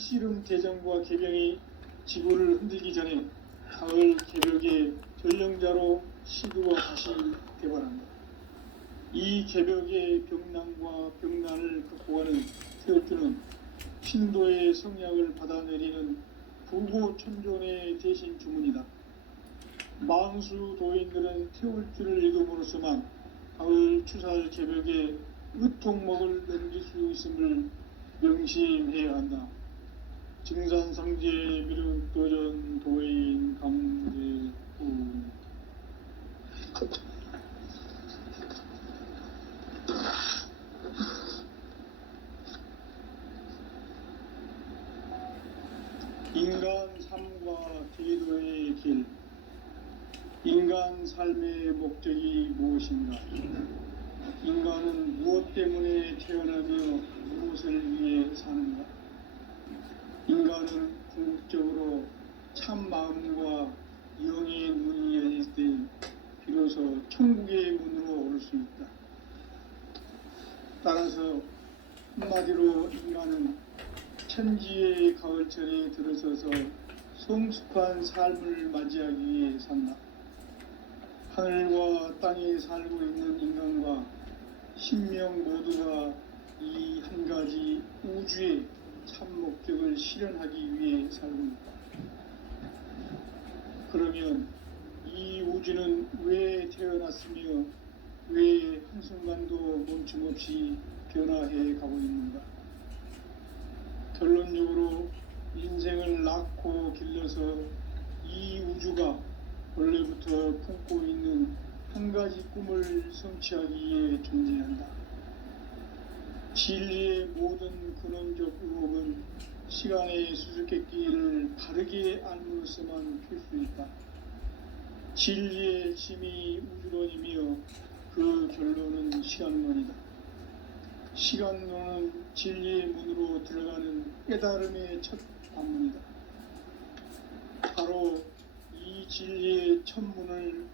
씨름 대전과 개병이 지구를 흔들기 전에 가을 개벽의 전령자로 시드와 다시 개발한다. 이 개벽의 병난과 병난을 극복하는 태울주는 신도의 성약을 받아내리는 부고천존의 대신 주문이다. 망수 도인들은 태울주를 읽음으로써만 가을 추살 개벽의 의통목을 넘길 수 있음을 명심해야 한다. 증산상제 미륵도전 도인 감대우. 인간 삶과 제도의 길. 인간 삶의 목적이 무엇인가? 인간은 무엇 때문에 태어나며 무엇을 위해 사는가? 인간은 궁극적으로 참 마음과 영의 눈이 열릴 때 비로소 천국의 문으로 오를 수 있다. 따라서 한마디로 인간은 천지의 가을철에 들어서서 성숙한 삶을 맞이하기 위해 산다. 하늘과 땅에 살고 있는 인간과 신명 모두가 이 한 가지 우주의 참 목적을 실현하기 위해 살고 있다. 그러면 이 우주는 왜 태어났으며 왜 한순간도 멈춤없이 변화해 가고 있는가? 결론적으로 인생을 낳고 길러서 이 우주가 원래부터 품고 있는 한 가지 꿈을 성취하기 위해 존재한다. 진리의 모든 근원적 의혹은 시간의 수수께끼를 바르게 알므로써만 풀 수 있다. 진리의 핵심이 우주론이며 그 결론은 시간론이다. 시간론은 진리의 문으로 들어가는 깨달음의 첫 관문이다. 바로 이 진리의 첫 문을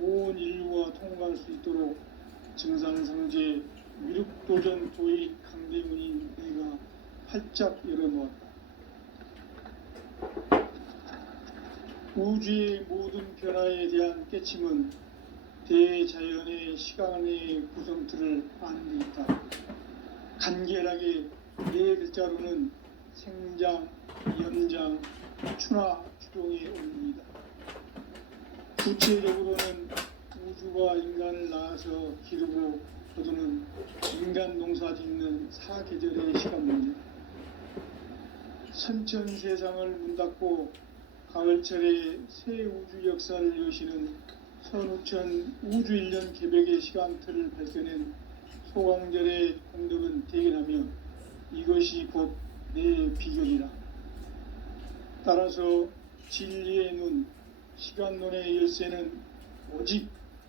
온 인류가 통과할 수 있도록 증산상제 미륵도전 도인 강대문인 내가 활짝 열어놓았다. 우주의 모든 변화에 대한 깨침은 대자연의 시간의 구성틀을 아는 데 있다. 간결하게 네 글자로는 생장, 연장, 추나 추동의 원리이다. 구체적으로는 우주가 인간을 낳아서 기르고 거두는 인간 농사 짓는 사계절의 시간 문제. 선천 세상을 문 닫고 가을철에 새 우주 역사를 여시는 선우천 우주 1년 개벽의 시간틀을 밝혀낸 소강절의 공덕은 대견하며 이것이 곧 내 비결이라. 따라서 진리의 눈, 시간론의 열쇠는 오직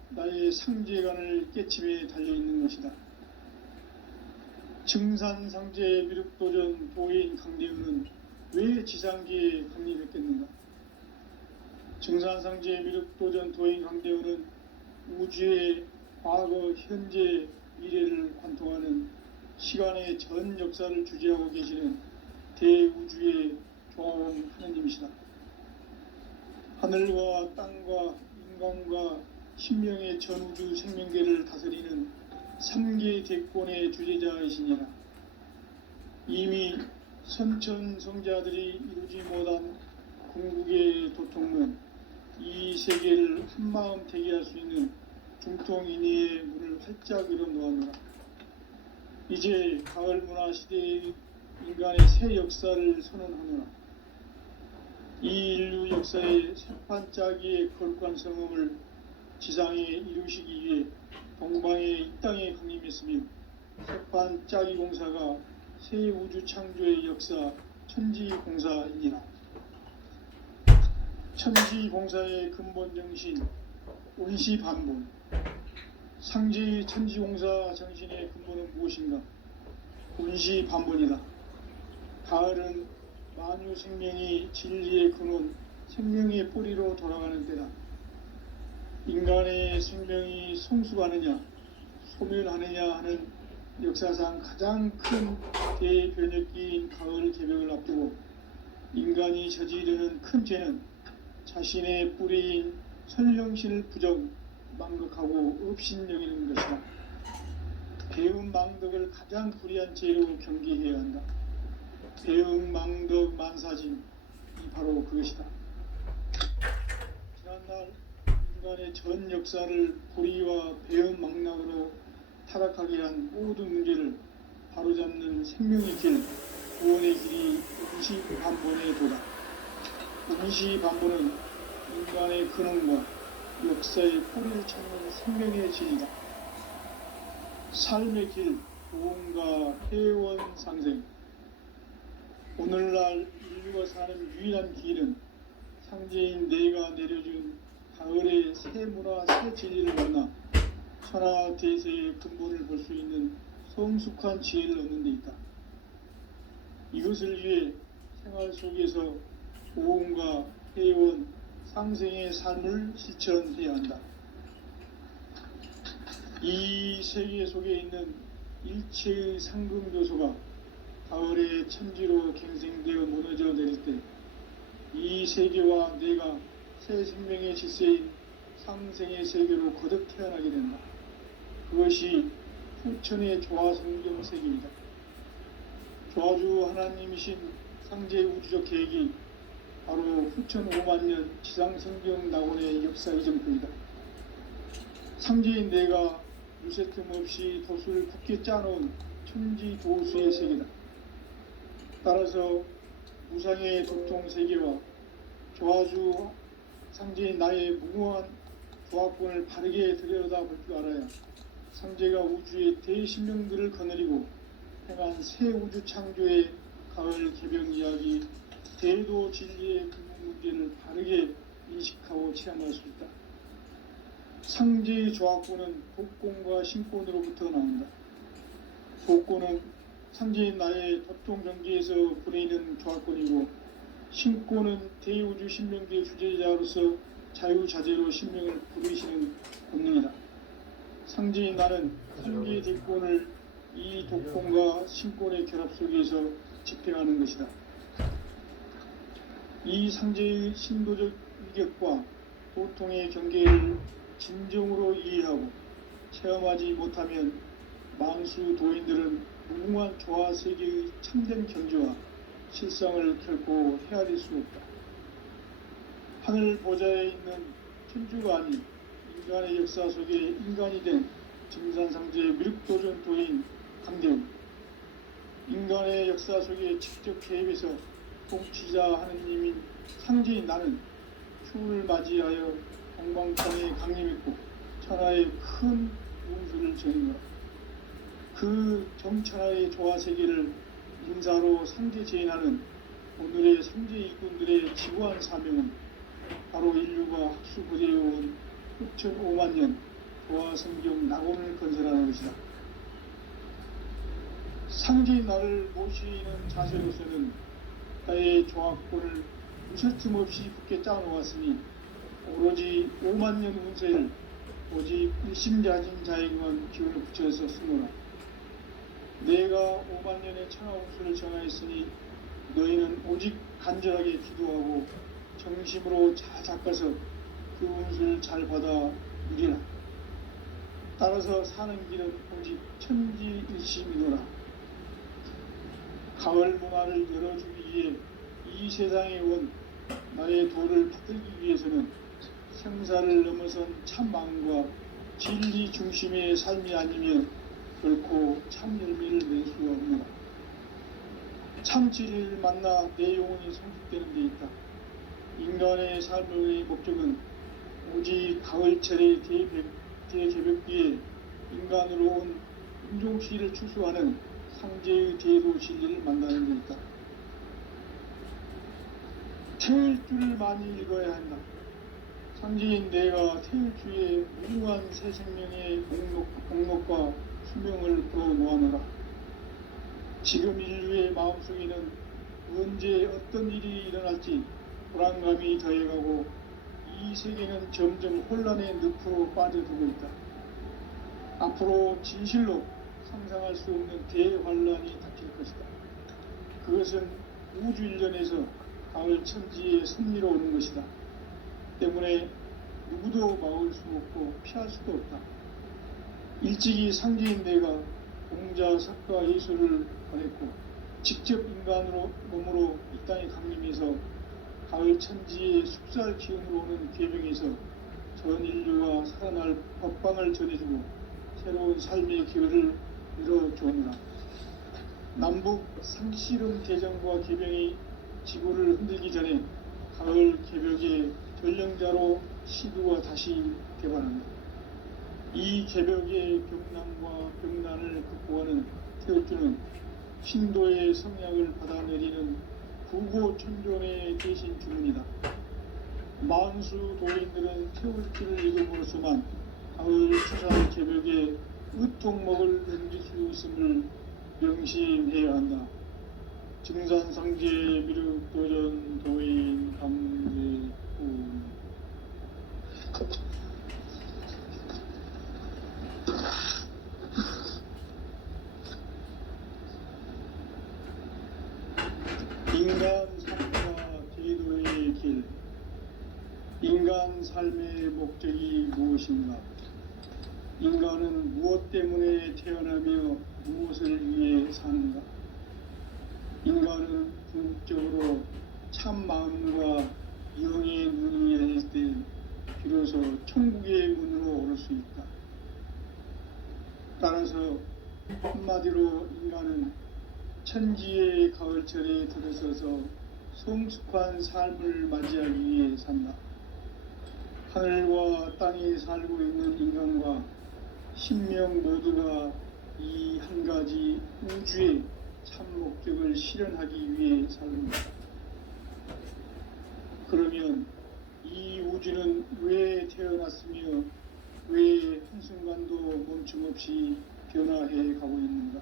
나의 상제관을 깨침에 달려있는 것이다. 증산상제 미륵도전 도인 강대우는 왜 지상계에 강림했겠는가? 증산상제 미륵도전 도인 강대우는 우주의 과거, 현재, 미래를 관통하는 시간의 전 역사를 주재하고 계시는 대우주의 조화원 하느님이시다. 하늘과 땅과 인간과 신명의 전우주 생명계를 다스리는 3계 대권의 주재자이시니라. 이미 선천성자들이 이루지 못한 궁극의 도통은 이 세계를 한마음 되게 할 수 있는 중통인의의 문을 활짝 열어놓았노라. 이제 가을 문화 시대의 인간의 새 역사를 선언하노라. 이 인류 역사의 새판짜기의 거룩한 성음을 지상에 이루시기 위해 동방의 이 땅에 강림했으며 새판짜기 공사가 새 우주 창조의 역사 천지공사이니라. 천지공사의 근본 정신 원시반본. 상제의 천지공사 정신의 근본은 무엇인가? 원시반본이다. 가을은 만유 생명이 진리의 근원, 생명의 뿌리로 돌아가는 때다. 인간의 생명이 성숙하느냐, 소멸하느냐 하는 역사상 가장 큰 대변혁기인 가을 개벽을 앞두고 인간이 저지르는 큰 죄는 자신의 뿌리인 선령신을 부정, 망극하고 업신여기는 것이다. 배음 망덕을 가장 불의한 죄로 경계해야 한다. 배음 망덕 만사진이 바로 그것이다. 지난날 인간의 전 역사를 불의와 배음 망락으로 타락하게 한 모든 문제를 바로잡는 생명의 길, 구원의 길이 음시반본의 도다. 음시반본은 인간의 근원과 역사의 뿌리를 찾는 생명의 진이다. 삶의 길, 구원과 회원 상생. 오늘날 인류가 사는 유일한 길은 상제인 내가 내려준 가을의 새 문화, 새 진리를 만나 천하 대세의 근본을 볼 수 있는 성숙한 지혜를 얻는 데 있다. 이것을 위해 생활 속에서 보험과 회원, 상생의 삶을 실천해야 한다. 이 세계 속에 있는 일체의 상금 요소가 가을의 천지로 갱생되어 무너져 내릴 때 이 세계와 내가 새 생명의 질서인 상생의 세계로 거듭 태어나게 된다. 그것이 후천의 조화성경 세계이다. 조화주 하나님이신 상제 우주적 계획이 바로 후천 5만년 지상성경 낙원의 역사 이정표이다. 상제인 내가 무쇠틈 없이 도수를 굳게 짜놓은 천지 도수의 세계다. 따라서 무상의 도통 세계와 조화주 상제인 나의 무궁한 조합권을 바르게 들여다볼 줄 알아야 상제가 우주의 대신명들을 거느리고 행한 새 우주 창조의 가을 개벽 이야기, 대도 진리의 근본 문제를 바르게 인식하고 체험할 수 있다. 상제의 조합권은 독권과 신권으로부터 나온다. 독권은 상제인 나의 도통 경지에서 부리는 조합권이고, 신권은 대우주 신명계의 주제자로서 자유자재로 신명을 부르시는 본능이다. 상제인 나는 상계의 대권을 이 독권과 신권의 결합 속에서 집행하는 것이다. 이 상제의 신도적 위격과 도통의 경계를 진정으로 이해하고 체험하지 못하면 만수 도인들은 무궁한 조화 세계의 참된 경지와 실상을 결코 헤아릴 수 없다. 하늘 보좌에 있는 천주가 아닌 인간의 역사 속에 인간이 된 증산상제의 미륵도전 도인 강대웅, 인간의 역사 속에 직접 개입해서 통치자 하느님인 상제인 나는 추운을 맞이하여 동방땅에 강림했고 천하의 큰 운수를 정했노라. 그 정천하의 조화세계를 인사로 상제 제인하는 오늘의 상제 일꾼들의 지구한 사명은 바로 인류가 학수부대해온 후천 5만년 조화성경 낙원을 건설하는 것이다. 상제인 나를 모시는 자세로서는 나의 조합권을 무쇠틈 없이 굳게 짜놓았으니 오로지 5만년 운세를 오직 일심자진 자에게만 기운을 붙여서 쓰노라. 내가 5만년의 천하운수를 정하였으니 너희는 오직 간절하게 기도하고 정심으로 잘 닦아서 그 운수를 잘 받아 누리라. 따라서 사는 길은 오직 천지일심이노라. 가을 문화를 열어주기 위해 이 세상에 온 나의 도를 받들기 위해서는 생사를 넘어선 참 마음과 진리 중심의 삶이 아니면 결코 참 열매를 낼 수가 없노라. 참 진리를 만나 내 영혼이 성숙되는 데 있다. 인간의 삶의 목적은 오직 가을철의 대개벽기에 인간으로 온 인종시를 추수하는 상제의 대도 진리를 만나는 데 있다. 태일 줄을 많이 읽어야 한다. 상제인 내가 태일주의 무궁한 새 생명의 목록과 수명을 불어 모아놓으라. 지금 인류의 마음속에는 언제 어떤 일이 일어날지 불안감이 더해가고 이 세계는 점점 혼란의 늪으로 빠져들고 있다. 앞으로 진실로 상상할 수 없는 대환란이 닥칠 것이다. 그것은 우주 일련에서 가을 천지의 섭리로 오는 것이다. 때문에 누구도 막을 수 없고 피할 수도 없다. 일찍이 상제인 내가 공자, 석가, 예수를 보냈고 직접 인간으로 몸으로 이 땅에 강림해서 가을 천지의 숙살 기운으로 오는 계명에서 전 인류가 살아날 법방을 전해주고 새로운 삶의 기회를 열어주느라. 남북 상씨름 대전과 계병이 지구를 흔들기 전에 가을 개벽의 전령자로 시두가 다시 개발한다. 이 개벽의 병난과 병난을 극복하는 태극주는 신도의 성약을 받아내리는 부고천존의 대신 주문이다. 만수 도인들은 태울주를 읽음으로써만 가을 추살 개벽의 의통목을 넘길 수 있음을 명심해야 한다. 증산상제 미륵도전 도인 강제군. 인간 삶과 제도의 길. 인간 삶의 목적이 무엇인가? 인간은 무엇 때문에 태어나며 무엇을 위해 사는가? 인간은 궁극적으로 참 마음과 영의 눈이 열릴 때 비로소 천국의 문으로 오를 수 있다. 따라서 한마디로 인간은 천지의 가을철에 들어서서 성숙한 삶을 맞이하기 위해 산다. 하늘과 땅에 살고 있는 인간과 신명 모두가 이 한 가지 우주의 참 목적을 실현하기 위해 살는다. 그러면 이 우주는 왜 태어났으며 왜 한순간도 멈춤없이 변화해 가고 있는가?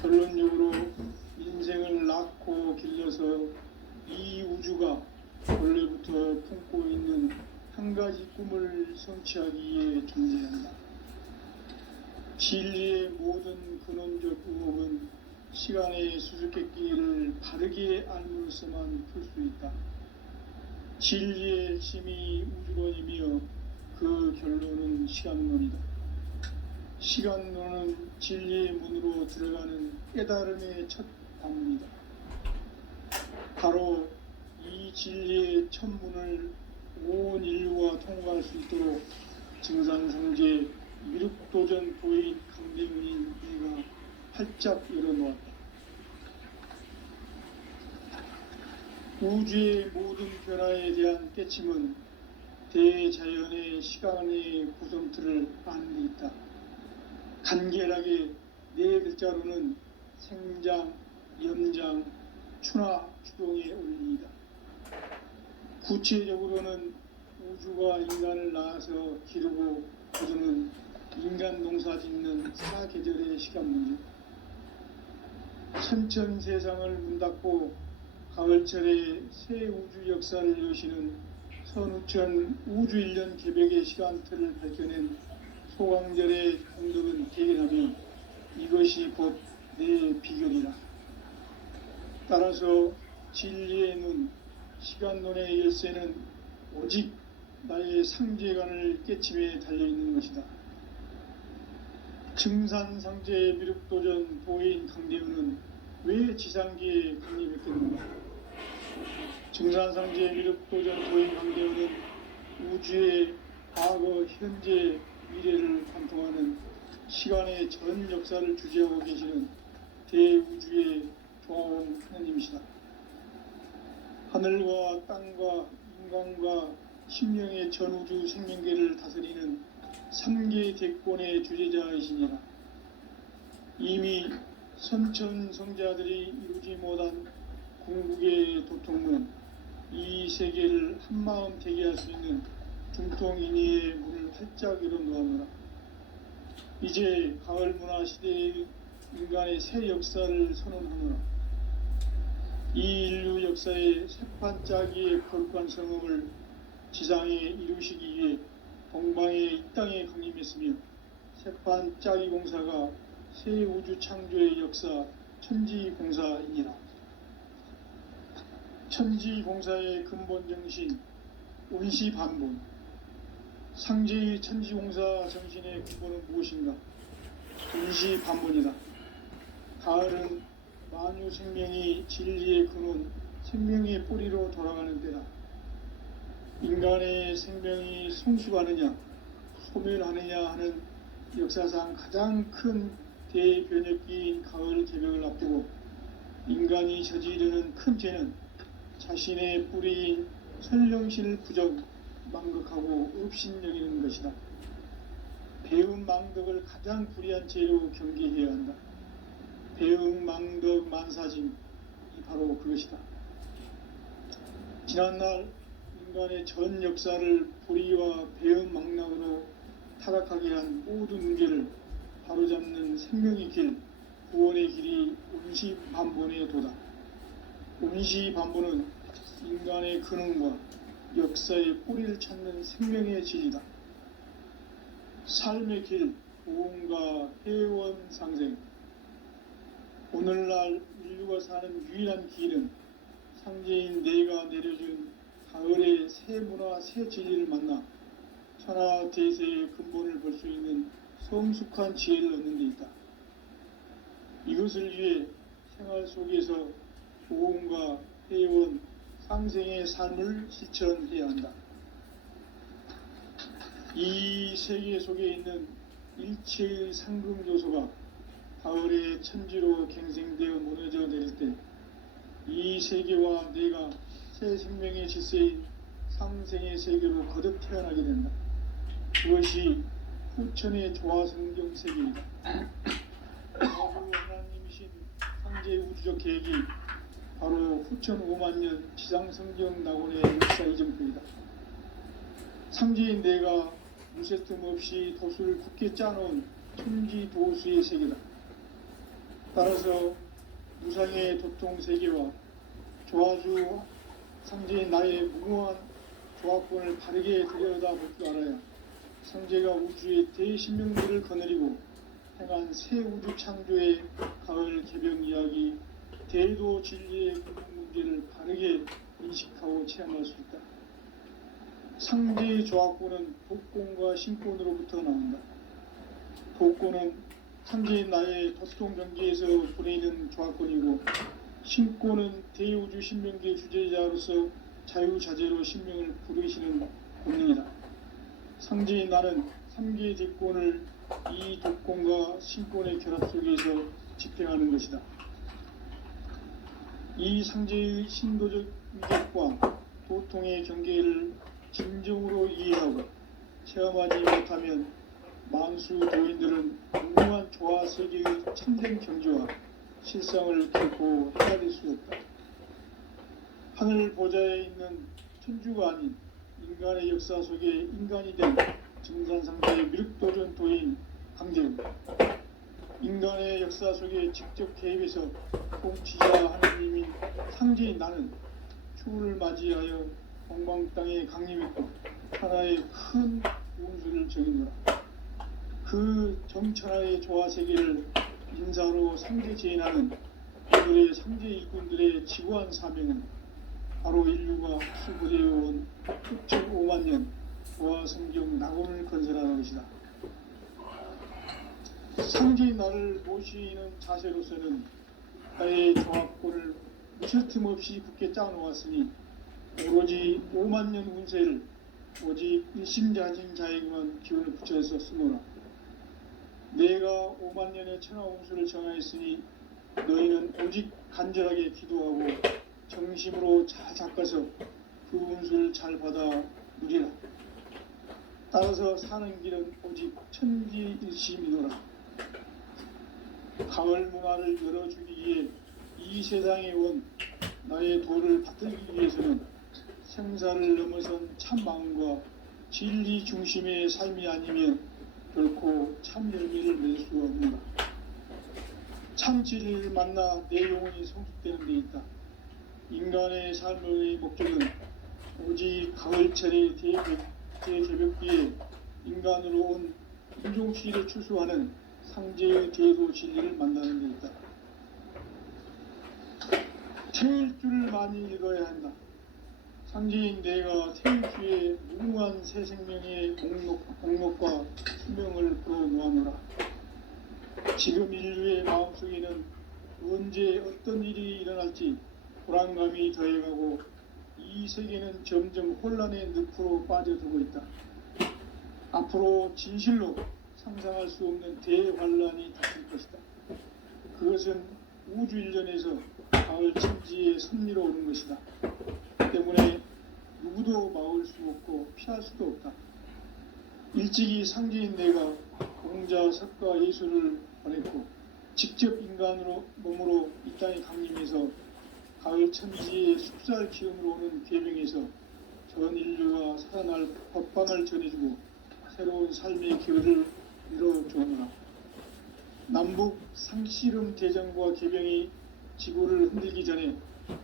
결론적으로 인생을 낳고 길러서 이 우주가 원래부터 품고 있는 한 가지 꿈을 성취하기 위해 존재한다. 진리의 모든 근원적 의혹은 시간의 수수께끼를 바르게 알므로서만 풀 수 있다. 진리의 핵심이 우주론이며 그 결론은 시간론이다. 시간론은 진리의 문으로 들어가는 깨달음의 첫 방문이다. 바로 이 진리의 첫 문을 온 인류가 통과할 수 있도록 증산상제 미륵도전 도인 강대문인 내가 활짝 열어놓았다. 우주의 모든 변화에 대한 깨침은 대자연의 시간의 구성틀을 아는 데 있다. 간결하게 네 글자로는 생장, 염장, 추나 추동의 원리이다. 구체적으로는 우주가 인간을 낳아서 기르고 거두는 인간 농사 짓는 사계절의 시간 문제. 천천 세상을 문 닫고 가을철에 새 우주 역사를 여시는 선우천 우주일년 개벽의 시간틀을 밝혀낸 소강절의 공덕은 대견하며 이것이 곧 내 비결이라. 따라서 진리의 눈, 시간론의 열쇠는 오직 나의 상제관을 깨침에 달려있는 것이다. 증산상제 미륵도전 도인 강대우는 왜 지상기에 강림했겠는가? 증산상제 미륵도전 도인 강대우는 우주의 과거, 현재, 미래를 관통하는 시간의 전 역사를 주재하고 계시는 대우주의 조화원 하느님이시다. 하늘과 땅과 인간과 심령의 전우주 생명계를 다스리는 3계 대권의 주제자이시니라. 이미 선천성자들이 이루지 못한 궁극의 도통문, 이 세계를 한마음 되게 할 수 있는 중통인의의 문을 활짝 열어놓아노라. 이제 가을 문화 시대의 인간의 새 역사를 선언하노라. 이 인류 역사의 새판짜기의 거룩한 성음을 지상에 이루시기 위해 동방의 이 땅에 강림했으며 색판 짜기 공사가 새 우주 창조의 역사 천지공사이니라. 천지공사의 근본 정신 운시반본. 상제의 천지공사 정신의 근본은 무엇인가? 운시반본이다. 가을은 만유 생명이 진리의 근원, 생명의 뿌리로 돌아가는 때다. 인간의 생명이 성숙하느냐 소멸하느냐 하는 역사상 가장 큰 대변혁기인 가을 개벽을 앞두고 인간이 저지르는 큰 죄는 자신의 뿌리인 선령신을 부정 망극하고 업신여기는 것이다. 배음 망덕을 가장 불의한 죄로 경계해야 한다. 배음 망덕 만사짐이 바로 그것이다. 지난날 인간의 전 역사를 불의와 배음 망락으로 타락하게 한 모든 문제를 바로잡는 생명의 길, 구원의 길이 운시반본의 도다. 운시반본은 인간의 근원과 역사의 뿌리를 찾는 생명의 진리다. 삶의 길, 보험과 회원 상생. 오늘날 인류가 사는 유일한 길은 상제인 내가 내려준 가을의 새 문화, 새 진리를 만나 천하 대세의 근본을 볼 수 있는 성숙한 지혜를 얻는 데 있다. 이것을 위해 생활 속에서 보험과 회원, 상생의 삶을 실천해야 한다. 이 세계 속에 있는 일체의 상금 요소가 가을의 천지로 갱생되어 무너져 내릴 때 이 세계와 내가 새 생명의 질서인 상생의 세계로 거듭 태어나게 된다. 그것이 후천의 조화성경 세계이다. 아주 하나님이신 상제의 우주적 계획이 바로 후천 5만년 지상성경 낙원의 역사 이정표이다. 상제인 내가 무쇠 틈 없이 도수를 굳게 짜놓은 천지 도수의 세계다. 따라서 무상의 도통 세계와 조화주 상제인 나의 무모한 조합권을 바르게 들여다볼 줄 알아야 상제가 우주의 대신명들을 거느리고 행한 새 우주 창조의 가을 개벽 이야기, 대도 진리의 근본 문제를 바르게 인식하고 체험할 수 있다. 상제의 조합권은 독권과 신권으로부터 나온다. 독권은 상제인 나의 도통 경계에서 보내는 조합권이고, 신권은 대우주 신명기의 주제자로서 자유자재로 신명을 부르시는 본능이다. 상제인 나는 3개의 대권을 이 독권과 신권의 결합 속에서 집행하는 것이다. 이 상제의 신도적 위력과 도통의 경계를 진정으로 이해하고 체험하지 못하면 만수 도인들은 무모한 조화 세계의 참된 경지와 실상을 결코 헤아릴 수 없다. 하늘 보좌에 있는 천주가 아닌 인간의 역사 속에 인간이 된 증산상대의 밀도전 도인 강재훈. 인간의 역사 속에 직접 개입해서 통치자 하느님인 상제인 나는 추후를 맞이하여 동방 땅에 강림했고 하나의 큰 운수를 정했노라. 그 정천하의 조화세계를 인사로 상제 제인하는 오늘의 상제 일꾼들의 지구한 사명은 바로 인류가 수고되어온 6,5만 년 조화성경 낙원을 건설하는 것이다. 상제인 나를 모시는 자세로서는 나의 조합권을 무슨 틈 없이 굳게 짜놓았으니 오로지 5만 년 운세를 오직 일심자진 자에게만 기운을 붙여서 쓰노라. 내가 5만 년의 천하 운수를 정하였으니 너희는 오직 간절하게 기도하고 정심으로 잘 닦아서 그 운수를 잘 받아 누리라. 따라서 사는 길은 오직 천지일심이노라. 가을 문화를 열어주기 위해 이 세상에 온 나의 도를 받들기 위해서는 생사를 넘어선 참 마음과 진리 중심의 삶이 아니면 결코 참 열매를 낼 수 없는다. 참 진리를 만나 내 영혼이 성숙되는 데 있다. 인간의 삶의 목적은 오직 가을철의 대개벽기에 인간으로 온 김종실에 추수하는 상제의 제도 진리를 만나는 데 있다. 태일주를 많이 읽어야 한다. 상제인 내가 태일주의 무궁한 새 생명의 목록과 수명을 풀어놓아노라. 지금 인류의 마음속에는 언제 어떤 일이 일어날지 불안감이 더해가고 이 세계는 점점 혼란의 늪으로 빠져들고 있다. 앞으로 진실로 상상할 수 없는 대환란이 닥칠 것이다. 그것은 우주 일련에서 가을 천지의 섭리로 오는 것이다. 때문에 누구도 막을 수 없고 피할 수도 없다. 일찍이 상제인 내가 공자, 석가, 예수를 보냈고 직접 인간으로 몸으로 이 땅에 강림해서 가을 천지의 숲살 기운으로 오는 계명에서 전 인류가 살아날 법방을 전해주고 새로운 삶의 기회를 이뤄주노라. 남북 상씨름 대전과 개병이 지구를 흔들기 전에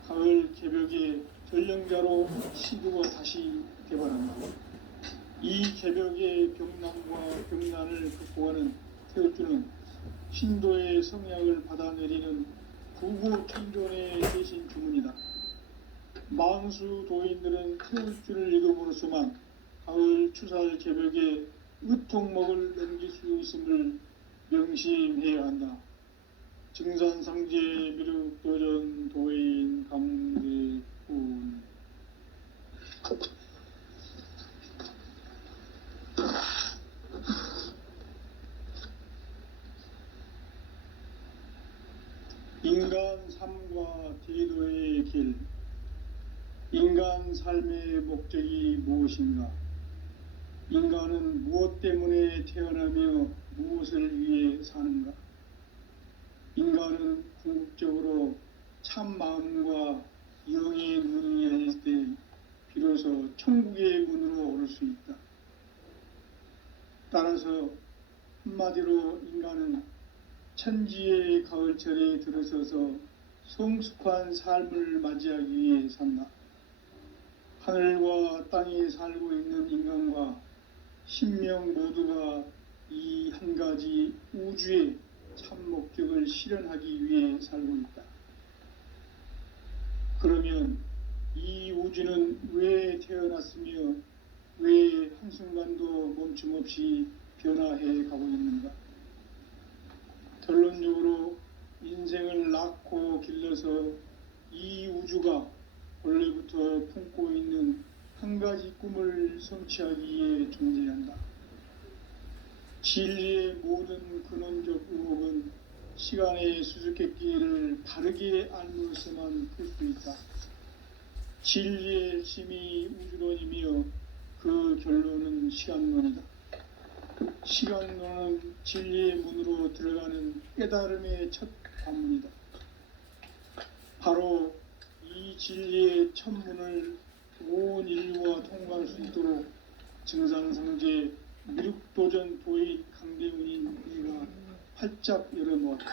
가을 개벽의 전령자로 시도가 다시 개발한다. 이 개벽의 병난과 병난을 극복하는 태극주는 신도의 성약을 받아내리는 구고천존의 대신 주문이다. 만수 도인들은 태극주를 읽음으로써만 가을 추살 개벽의 으통목을 넘길 수 있음을 명심해야 한다. 증산상제 미륵도전 도인 강대군. 인간 삶과 제도의 길. 인간 삶의 목적이 무엇인가? 인간은 무엇 때문에 태어나며 무엇을 위해 사는가? 인간은 궁극적으로 참 마음과 영의 눈이 열릴 때 비로소 천국의 문으로 오를 수 있다. 따라서 한마디로 인간은 천지의 가을철에 들어서서 성숙한 삶을 맞이하기 위해 산다. 하늘과 땅에 살고 있는 인간과 신명 모두가 이 한 가지 우주의 참 목적을 실현하기 위해 살고 있다. 그러면 이 우주는 왜 태어났으며 왜 한순간도 멈춤 없이 변화해 가고 있는가? 결론적으로 인생을 낳고 길러서 이 우주가 원래부터 품고 있는 한 가지 꿈을 성취하기 위해 존재한다. 진리의 모든 근원적 의혹은 시간의 수수께끼를 바르게 알므로서만 풀 수 있다. 진리의 핵심이 우주론이며 그 결론은 시간론이다. 시간론은 진리의 문으로 들어가는 깨달음의 첫 관문이다. 바로 이 진리의 첫 문을 온 인류가 통과할 수 있도록 증산상제 미륵도전 도인 강대훈인 내가 활짝 열어놓았다.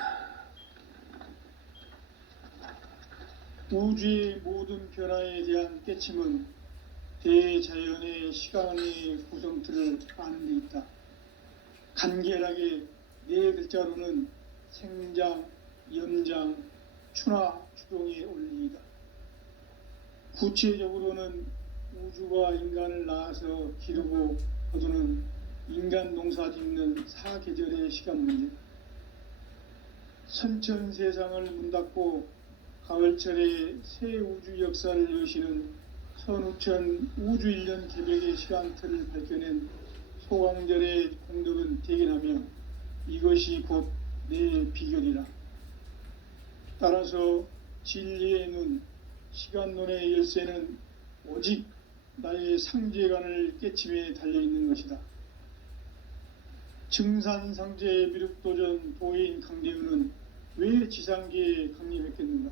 우주의 모든 변화에 대한 깨침은 대자연의 시간의 구성틀을 아는 데 있다. 간결하게 네 글자로는 생장, 염장, 추나, 추동의 원리이다. 구체적으로는 우주가 인간을 낳아서 기르고 거두는 인간 농사 짓는 사계절의 시간 문제. 선천 세상을 문 닫고 가을철에 새 우주 역사를 여시는 선우천 우주일년 개벽의 시간틀을 밝혀낸 소강절의 공덕은 대견하며 이것이 곧 내 비결이라. 따라서 진리의 눈, 시간론의 열쇠는 오직 나의 상제관을 깨침에 달려있는 것이다. 증산상제 미륵도전 도인 강대훈은 왜 지상계에 강림했겠는가?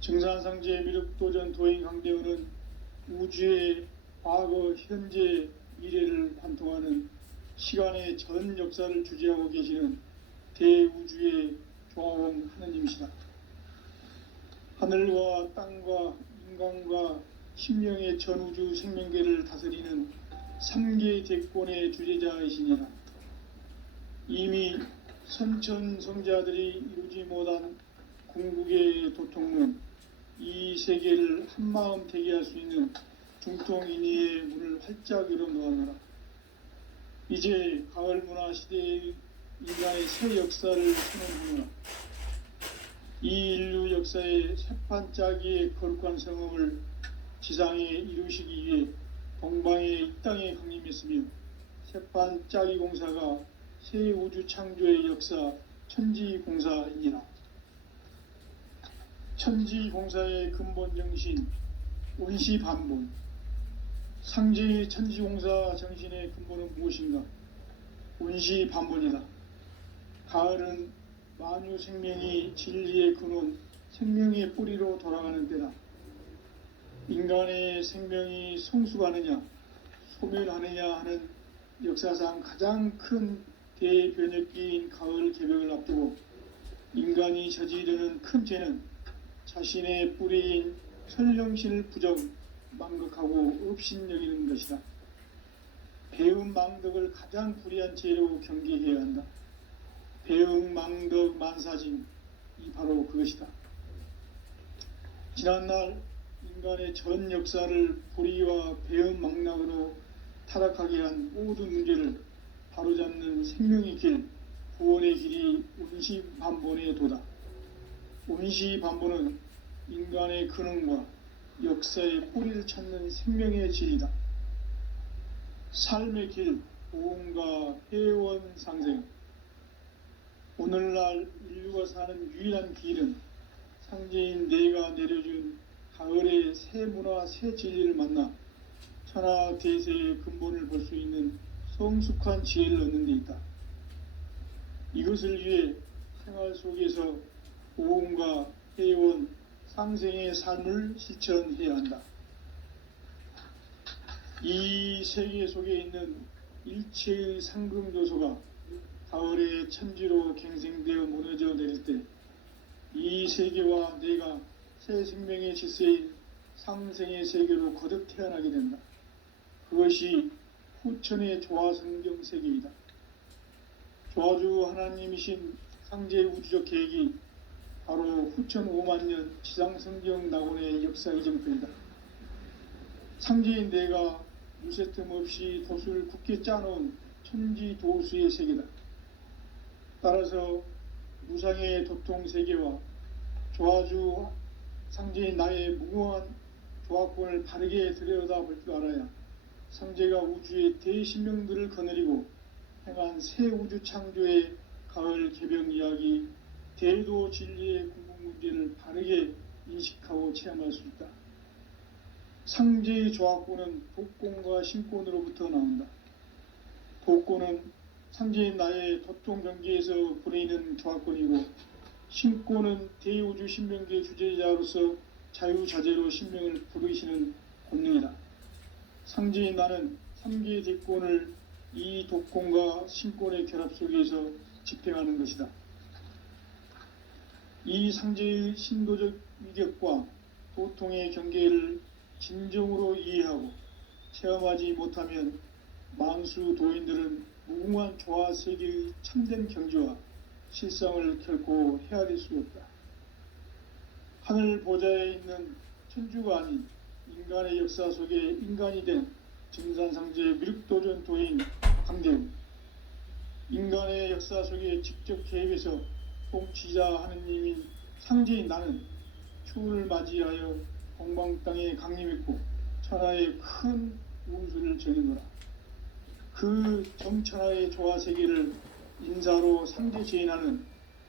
증산상제 미륵도전 도인 강대훈은 우주의 과거, 현재, 미래를 관통하는 시간의 전 역사를 주재하고 계시는 대우주의 조화원 하느님이시다. 하늘과 땅과 인간과 신명의 전우주 생명계를 다스리는 삼계 대권의 주제자이시니라. 이미 선천성자들이 이루지 못한 궁극의 도통론 이 세계를 한마음 되게 할 수 있는 중통인의의 문을 활짝 열어 놓아노라. 이제 가을 문화 시대의 인간의 새 역사를 선언하노라. 이 인류 역사의 새판 짜기의 거룩한 성음을 지상에 이루시기 위해 동방의 이 땅에 강림했으며 새판 짜기 공사가 새 우주 창조의 역사 천지공사이니라. 천지공사의 근본 정신 원시반본. 상제의 천지공사 정신의 근본은 무엇인가? 원시반본이다. 가을은 만유 생명이 진리의 근원, 생명의 뿌리로 돌아가는 때다. 인간의 생명이 성숙하느냐, 소멸하느냐 하는 역사상 가장 큰 대변혁기인 가을 개벽을 앞두고 인간이 저지르는 큰 죄는 자신의 뿌리인 설령신을 부정, 망극하고 업신여기는 것이다. 배음 망덕을 가장 불의한 죄로 경계해야 한다. 배음 망덕 만사진, 이 바로 그것이다. 지난날 인간의 전 역사를 불의와 배음 망락으로 타락하게 한 모든 문제를 바로잡는 생명의 길, 구원의 길이 원시반본의 도다. 원시반본은 인간의 근원과 역사의 뿌리를 찾는 생명의 진리다. 삶의 길, 보험과 회원 상생. 오늘날 인류가 사는 유일한 길은 상제인 내가 내려준 가을의 새 문화, 새 진리를 만나 천하 대세의 근본을 볼 수 있는 성숙한 지혜를 얻는 데 있다. 이것을 위해 생활 속에서 보험과 회원, 상생의 삶을 실천해야 한다. 이 세계 속에 있는 일체의 상금 요소가 가을의 천지로 갱생되어 무너져 내릴 때 이 세계와 내가 새 생명의 질서인 상생의 세계로 거듭 태어나게 된다. 그것이 후천의 조화성경 세계이다. 조화주 하나님이신 상제의 우주적 계획이 바로 후천 5만년 지상성경 낙원의 역사 이정표이다. 상제인 내가 무쇠 틈 없이 돛을 굳게 짜놓은 천지도수의 세계다. 따라서 무상의 도통 세계와 조화주 상제인 나의 무궁한 조화권을 바르게 들여다볼 줄 알아야 상제가 우주의 대신명들을 거느리고 행한 새 우주 창조의 가을 개병 이야기, 대도 진리의 궁극 문제를 바르게 인식하고 체험할 수 있다. 상제의 조화권은 독권과 신권으로부터 나온다. 독권은 상제인 나의 도통 경계에서 부리는 조화권이고, 신권은 대우주 신명계 주제자로서 자유자재로 신명을 부르시는 권능이다. 상제인 나는 3개의 대권을 이 독권과 신권의 결합 속에서 집행하는 것이다. 이 상제의 신도적 위격과 도통의 경계를 진정으로 이해하고 체험하지 못하면 만수 도인들은 무궁한 조화 세계의 참된 경지와 실상을 결코 헤아릴 수 없다. 하늘 보좌에 있는 천주가 아닌 인간의 역사 속에 인간이 된 증산상제의 미륵도전 도인 강대우, 인간의 역사 속에 직접 개입해서 통치자 하느님인 상제인 나는 추운을 맞이하여 동방 땅에 강림했고 천하의 큰 운수를 정해노라. 그 정천하의 조화 세계를 인사로 상제 제인하는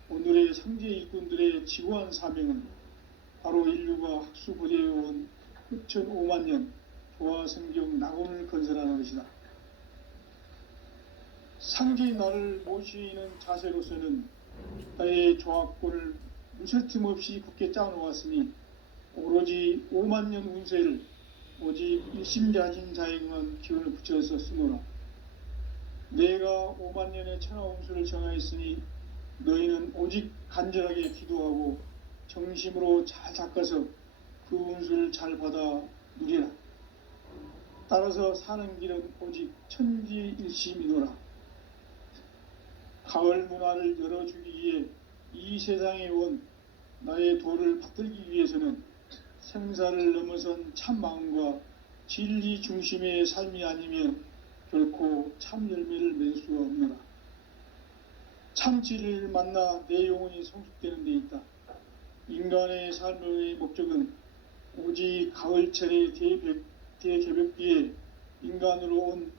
오늘의 상제 일꾼들의 지고한 사명은 바로 인류가 학수고대해온 후천 5만년 조화성경 낙원을 건설하는 것이다. 상제인 나를 모시는 자세로서는 나의 조화권을 무쇠 틈 없이 굳게 짜놓았으니 오로지 5만년 운세를 오직 일심자진 자에게만 기운을 붙여서 쓰노라. 내가 5만년의 천하 운수를 정하였으니 너희는 오직 간절하게 기도하고 정심으로 잘 닦아서 그 운수를 잘 받아 누리라. 따라서 사는 길은 오직 천지일심이노라. 가을 문화를 열어주기 위해 이 세상에 온 나의 도를 받들기 위해서는 생사를 넘어선 참 마음과 진리 중심의 삶이 아니면 결코 참 열매를 맺을 수가 없노라. 참 진리를 만나 내 영혼이 성숙되는 데 있다. 인간의 삶의 목적은 오직 가을철의 대개벽비에 인간으로 온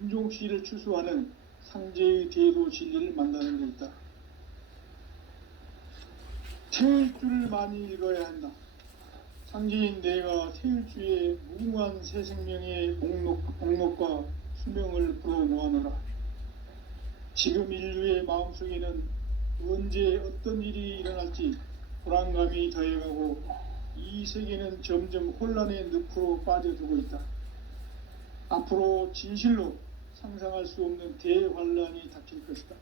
인종시를 추수하는 상제의 대도 진리를 만나는 데 있다. 태일주를 많이 읽어야 한다. 상제인 내가 태일주의 무궁한 새 생명의 목록과 수명을 불어모아노라. 지금 인류의 마음속에는 언제 어떤 일이 일어날지 불안감이 더해가고 이 세계는 점점 혼란의 늪으로 빠져들고 있다. 앞으로 진실로 상상할 수 없는 대환란이 닥칠 것이다.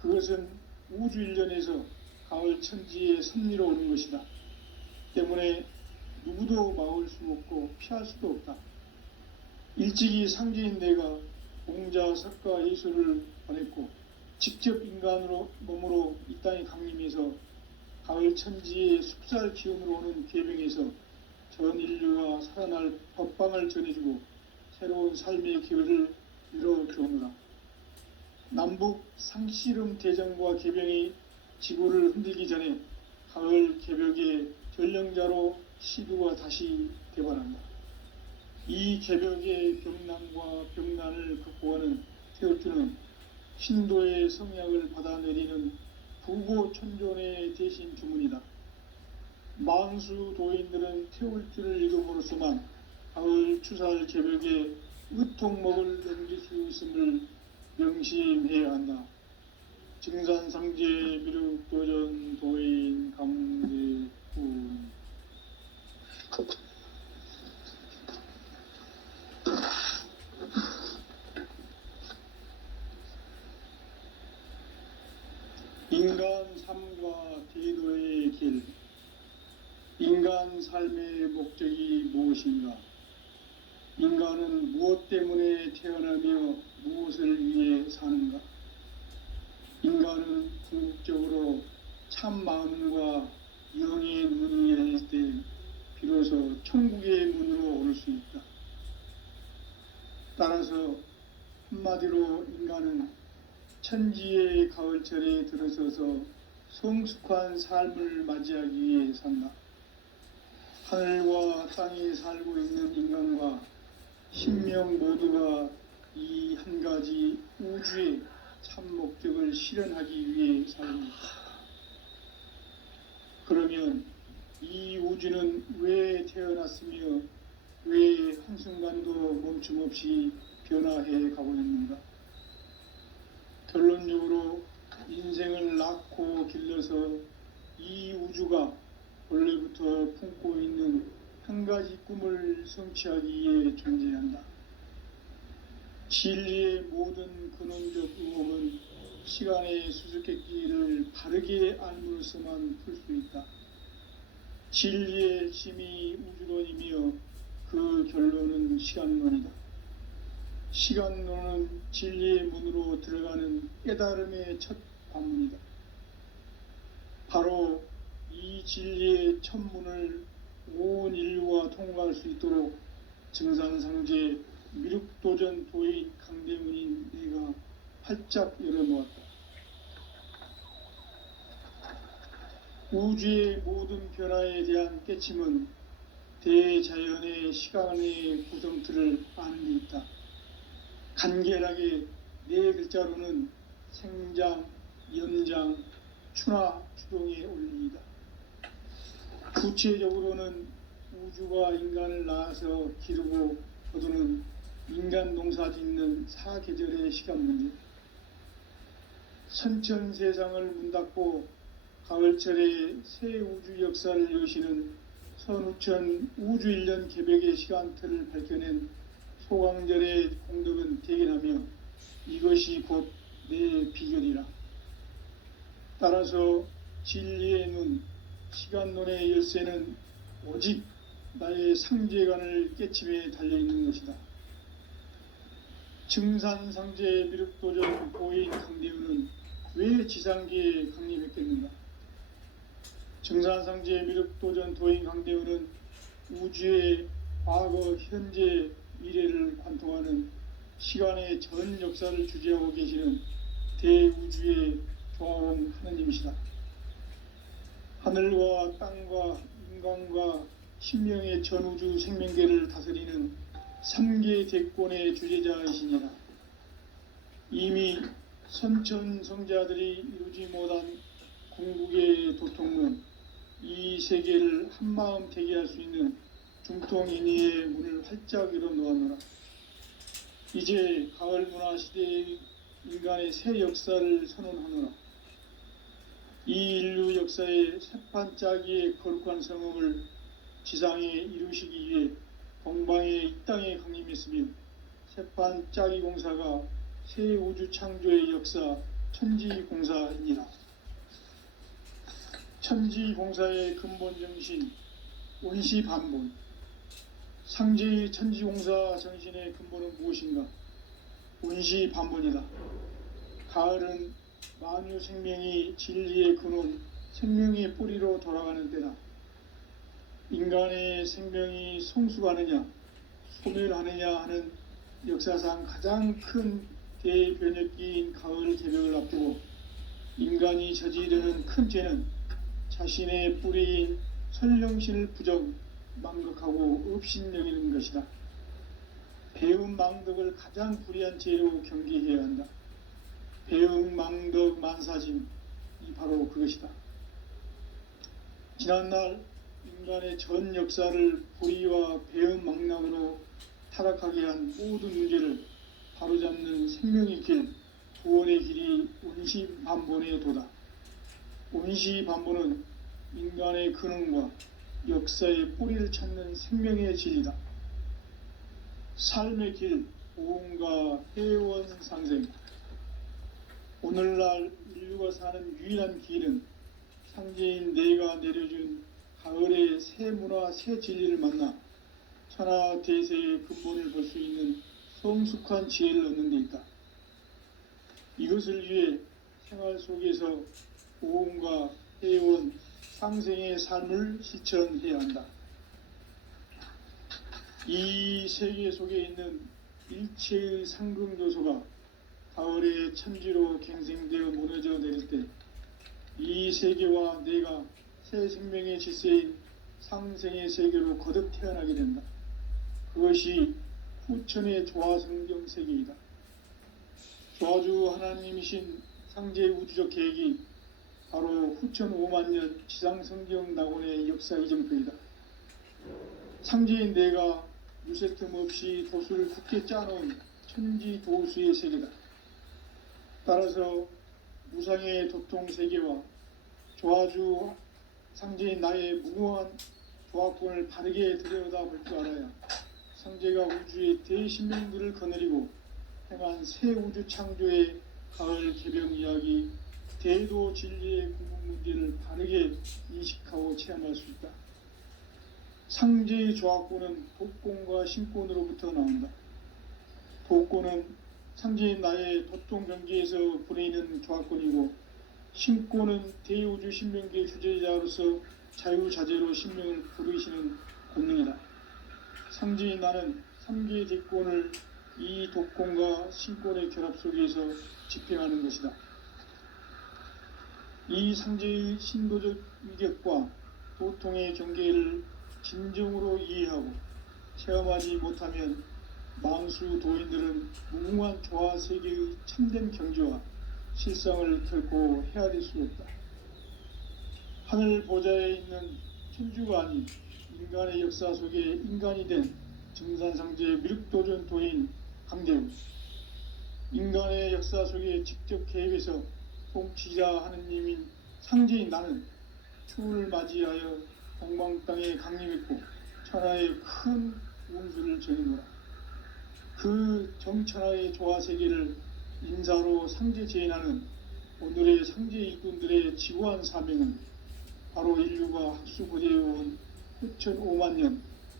그것은 우주 일련에서 가을 천지의 섭리로 오는 것이다. 때문에 누구도 막을 수 없고 피할 수도 없다. 일찍이 상제인 내가 공자, 석가, 예수를 보냈고 직접 인간으로 몸으로 이 땅에 강림해서 가을 천지의 숲살 기운으로 오는 계명에서 전 인류가 살아날 법방을 전해주고 새로운 삶의 기회를 이뤄주오노라. 남북 상씨름 대전과 개병이 지구를 흔들기 전에 가을 개벽의 전령자로 시두가 다시 개발한다. 이 개벽의 병난과 병난을 극복하는 태울주는 신도의 성약을 받아내리는 부고천존의 대신 주문이다. 만수 도인들은 태울주를 읽어보로서만 가을 추살 개벽의 의통목을 넘길 수 있음을 명심해야 한다. 증산상제 미륵도전 도인 강대군. 인간 삶과 대도의 길. 인간 삶의 목적이 무엇인가? 인간은 무엇 때문에 태어나며 무엇을 위해 사는가? 인간은 궁극적으로 참 마음과 영의 눈이 열릴 때 비로소 천국의 문으로 오를 수 있다. 따라서 한마디로 인간은 천지의 가을철에 들어서서 성숙한 삶을 맞이하기 위해 산다. 하늘과 땅에 살고 있는 인간과 신명 모두가 이 한 가지 우주의 참 목적을 실현하기 위해 살고 있다. 그러면 이 우주는 왜 태어났으며 왜 한순간도 멈춤 없이 변화해 가고 있는가? 결론적으로 인생을 낳고 길러서 이 우주가 원래부터 품고 있는 한 가지 꿈을 성취하기 위해 존재한다. 진리의 모든 근원적 의혹은 시간의 수수께끼를 바르게 알므로서만 풀 수 있다. 진리의 핵심이 우주론이며 그 결론은 시간론이다. 시간론은 진리의 문으로 들어가는 깨달음의 첫 관문이다. 바로 이 진리의 첫 문을 온 인류가 통과할 수 있도록 증산상제 미륵도전 도인 강대문인 내가 활짝 열어놓았다. 우주의 모든 변화에 대한 깨침은 대자연의 시간의 구성틀을 아는 데 있다. 간결하게 네 글자로는 생장, 연장, 추나 추동의 원리이다. 구체적으로는 우주가 인간을 낳아서 기르고 거두는 인간 농사 짓는 사계절의 시간 문제. 선천 세상을 문닫고 가을철에 새 우주 역사를 여시는 선우천 우주 1년 개벽의 시간틀을 밝혀낸 소강절의 공덕은 대견하며 이것이 곧 내 비결이라. 따라서 진리의 눈, 시간론의 열쇠는 오직 나의 상제관을 깨침에 달려있는 것이다. 증산상제 미륵도전 보인 강대우는 왜 지상계에 강림했겠는가? 증산상제 미륵도전 도인 강대우는 우주의 과거, 현재, 미래를 관통하는 시간의 전 역사를 주재하고 계시는 대우주의 조화원 하느님이시다. 하늘과 땅과 인간과 신명의 전우주 생명계를 다스리는 3계 대권의 주재자이시니라. 이미 선천성자들이 이루지 못한 궁극의 도통은 이 세계를 한마음 되게 할 수 있는 중통인의의 문을 활짝 열어놓았노라. 이제 가을 문화 시대의 인간의 새 역사를 선언하노라. 이 인류 역사의 새판짜기의 거룩한 성음을 지상에 이루시기 위해 동방의 이 땅에 강림했으며 새판짜기 공사가 새 우주 창조의 역사 천지공사이니라. 천지공사의 근본 정신 온시반본. 상제의 천지공사 정신의 근본은 무엇인가? 온시반본이다. 가을은 만유 생명이 진리의 근원, 생명의 뿌리로 돌아가는 때다. 인간의 생명이 성숙하느냐, 소멸하느냐 하는 역사상 가장 큰 대변혁기인 가을 개벽을 앞두고 인간이 저지르는 큰 죄는 자신의 뿌리인 선령신을 부정, 망각하고 업신여기는 것이다. 배움 망덕을 가장 불의한 죄로 경계해야 한다. 배움 망덕 만사짐이 바로 그것이다. 지난날 인간의 전 역사를 불의와 배움 망락으로 타락하게 한 모든 문제를 바로잡는 생명의 길, 구원의 길이 온시반본의 도다. 온시반본은 인간의 근원과 역사의 뿌리를 찾는 생명의 진리다. 삶의 길, 보험과 회원 상생. 오늘날 인류가 사는 유일한 길은 상제인 내가 내려준 가을의 새 문화, 새 진리를 만나 천하 대세의 근본을 볼 수 있는 성숙한 지혜를 얻는 데 있다. 이것을 위해 생활 속에서 보험과 회원, 상생의 삶을 실천해야 한다. 이 세계 속에 있는 일체의 상금 요소가 가을의 천지로 갱생되어 무너져 내릴 때 이 세계와 내가 새 생명의 질서인 상생의 세계로 거듭 태어나게 된다. 그것이 후천의 조화성경 세계이다. 조화주 하나님이신 상제의 우주적 계획이 바로 후천 5만년 지상성경 낙원의 역사 이정표이다. 상제인 내가 유세 틈 없이 도수를 굳게 짜놓은 천지도수의 세계다. 따라서 무상의 도통 세계와 조화주 상제인 나의 무궁한 조화권을 바르게 들여다볼 줄 알아야 상제가 우주의 대신명들을 거느리고 행한 새 우주 창조의 가을 개병 이야기, 대도 진리의 궁극 문제를 바르게 인식하고 체험할 수 있다. 상제의 조화권은 독권과 신권으로부터 나온다. 독권은 상제인 나의 도통 경계에서 부리는 조화권이고, 신권은 대우주 신명계 주제자로서 자유자재로 신명을 부르시는 권능이다. 상제인 나는 3개의 대권을 이 독권과 신권의 결합 속에서 집행하는 것이다. 이 상제의 신도적 위격과 도통의 경계를 진정으로 이해하고 체험하지 못하면 망수 도인들은 무궁한 조화 세계의 참된 경지와 실상을 결코 헤아릴 수 없다. 하늘 보좌에 있는 천주가 아닌 인간의 역사 속에 인간이 된 증산상제 미륵도전 도인 강대우. 인간의 역사 속에 직접 개입해서 통치자 하느님인 상제인 나는 추운을 맞이하여 동방 땅에 강림했고 천하의 큰 운수를 전이노라. 그 정천하의 조화 세계를 인사로 상제 제인하는 오늘의 상제 일꾼들의 지구한 사명은 바로 인류가 학수고대해온 후천 5만년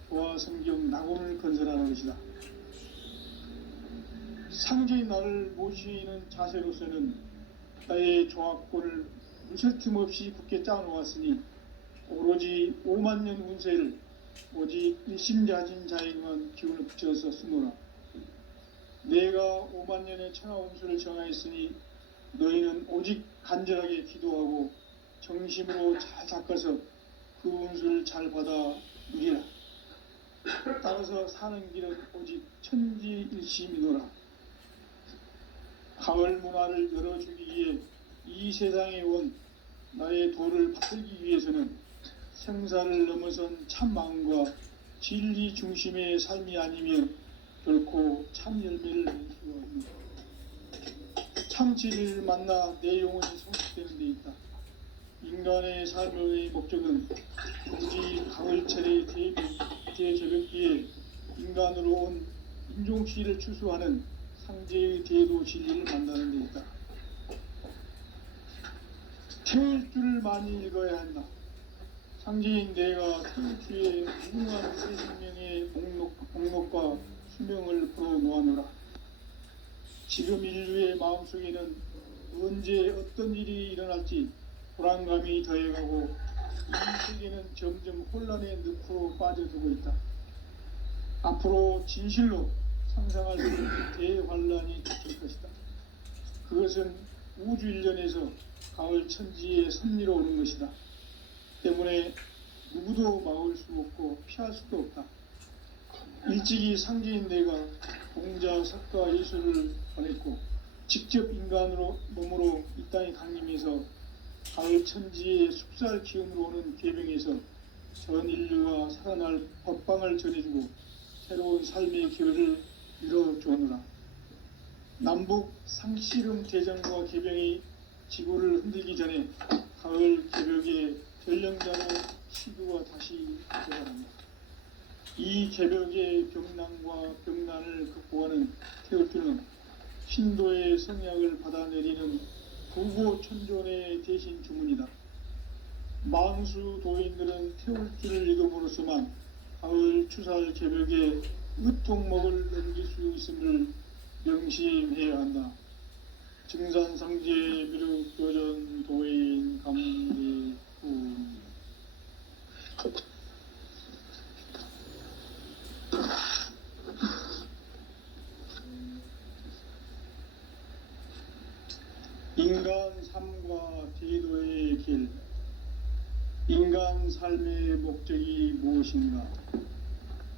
조화 성경 낙원을 건설하는 것이다. 상제의 나를 모시는 자세로서는 나의 조합권을 무쉴 틈 없이 굳게 짜놓았으니 오로지 5만년 운세를 오직 일심자진 자에게만 기운을 붙여서 쓰노라. 내가 5만년의 천하운수를 정하였으니 너희는 오직 간절하게 기도하고 정심으로 잘 닦아서 그 운수를 잘 받아 누리라. 따라서 사는 길은 오직 천지일심이노라. 가을 문화를 열어주기 위해 이 세상에 온 나의 도를 받들기 위해서는 생사를 넘어선 참 마음과 진리 중심의 삶이 아니면 결코 참 열매를 낼 수가 없다. 참 진리를 만나 내 영혼이 성숙되는 데 있다. 인간의 삶의 목적은 오직 가을철의 대저녁기에 인간으로 온 인종시를 추수하는 상제의 대도 진리를 만나는 데 있다. 태울 줄을 많이 읽어야 한다. 상제인 내가 태울주의 무궁한 새 생명의 목록과 수명을 풀어놓아노라. 지금 인류의 마음속에는 언제 어떤 일이 일어날지 불안감이 더해가고 이 세계는 점점 혼란의 늪으로 빠져들고 있다. 앞으로 진실로 상상할 수 없는 대환란이 닥칠 것이다. 그것은 우주 일련에서 가을 천지의 섭리로 오는 것이다. 때문에 누구도 막을 수 없고 피할 수도 없다. 일찍이 상제인 내가 공자, 석가, 예수를 보냈고 직접 인간으로 몸으로 이 땅에 강림해서 가을 천지의 숲살 기운으로 오는 계병에서 전 인류가 살아날 법방을 전해주고 새로운 삶의 기회를 이뤄주오노라. 남북 상씨름 대전과 계병이 지구를 흔들기 전에 가을 개벽의 전령자로 시구가 다시 되어간다. 이 개벽의 병난과 병난을 극복하는 태울주는 신도의 성약을 받아내리는 부고천존의 대신 주문이다. 망수 도인들은 태울주를 읽음으로써만 가을 추살 개벽의 으통목을 넘길 수 있음을 명심해야 한다. 증산상제 미륵도전 도인 감리후. 인간 삶과 제도의 길. 인간 삶의 목적이 무엇인가?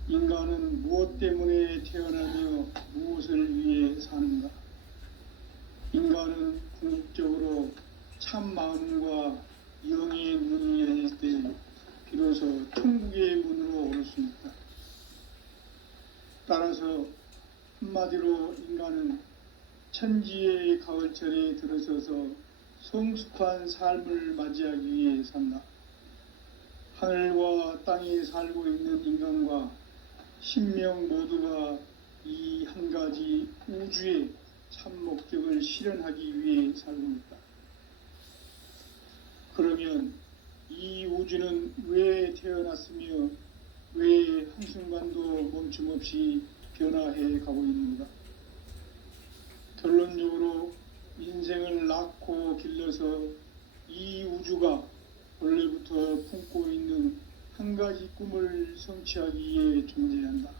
인간은 무엇 때문에 태어나며 무엇을 위해 사는가? 인간은 궁극적으로 참 마음과 영의 눈이 열릴 때 비로소 천국의 문으로 오를 수 있다. 따라서 한마디로 인간은 천지의 가을철에 들어서서 성숙한 삶을 맞이하기 위해 산다. 하늘과 땅에 살고 있는 인간과 신명 모두가 이 한 가지 우주의 참 목적을 실현하기 위해 살고 있다. 그러면 이 우주는 왜 태어났으며 왜 한순간도 멈춤없이 변화해 가고 있는가? 결론적으로 인생을 낳고 길러서 이 우주가 원래부터 품고 있는 한 가지 꿈을 성취하기 위해 존재한다.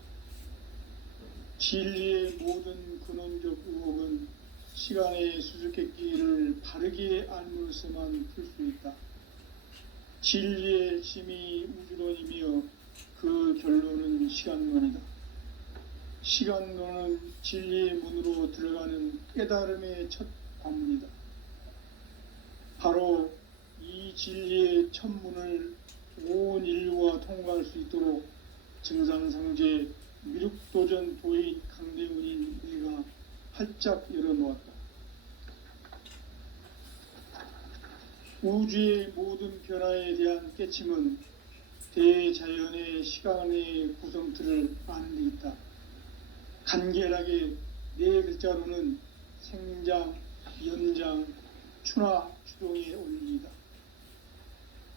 진리의 모든 근원적 의혹은 시간의 수수께끼를 바르게 알므로서만 풀 수 있다. 진리의 힘이 우주론이며 그 결론은 시간론이다. 시간론은 진리의 문으로 들어가는 깨달음의 첫 관문이다. 바로 이 진리의 첫 문을 온 인류가 통과할 수 있도록 증산상제 미륵도전 도인 강대훈인 우리가 활짝 열어놓았다. 우주의 모든 변화에 대한 깨침은 대자연의 시간의 구성틀을 아는 데 있다. 간결하게 네 글자로는 생장, 연장, 추나 추동의 원리이다.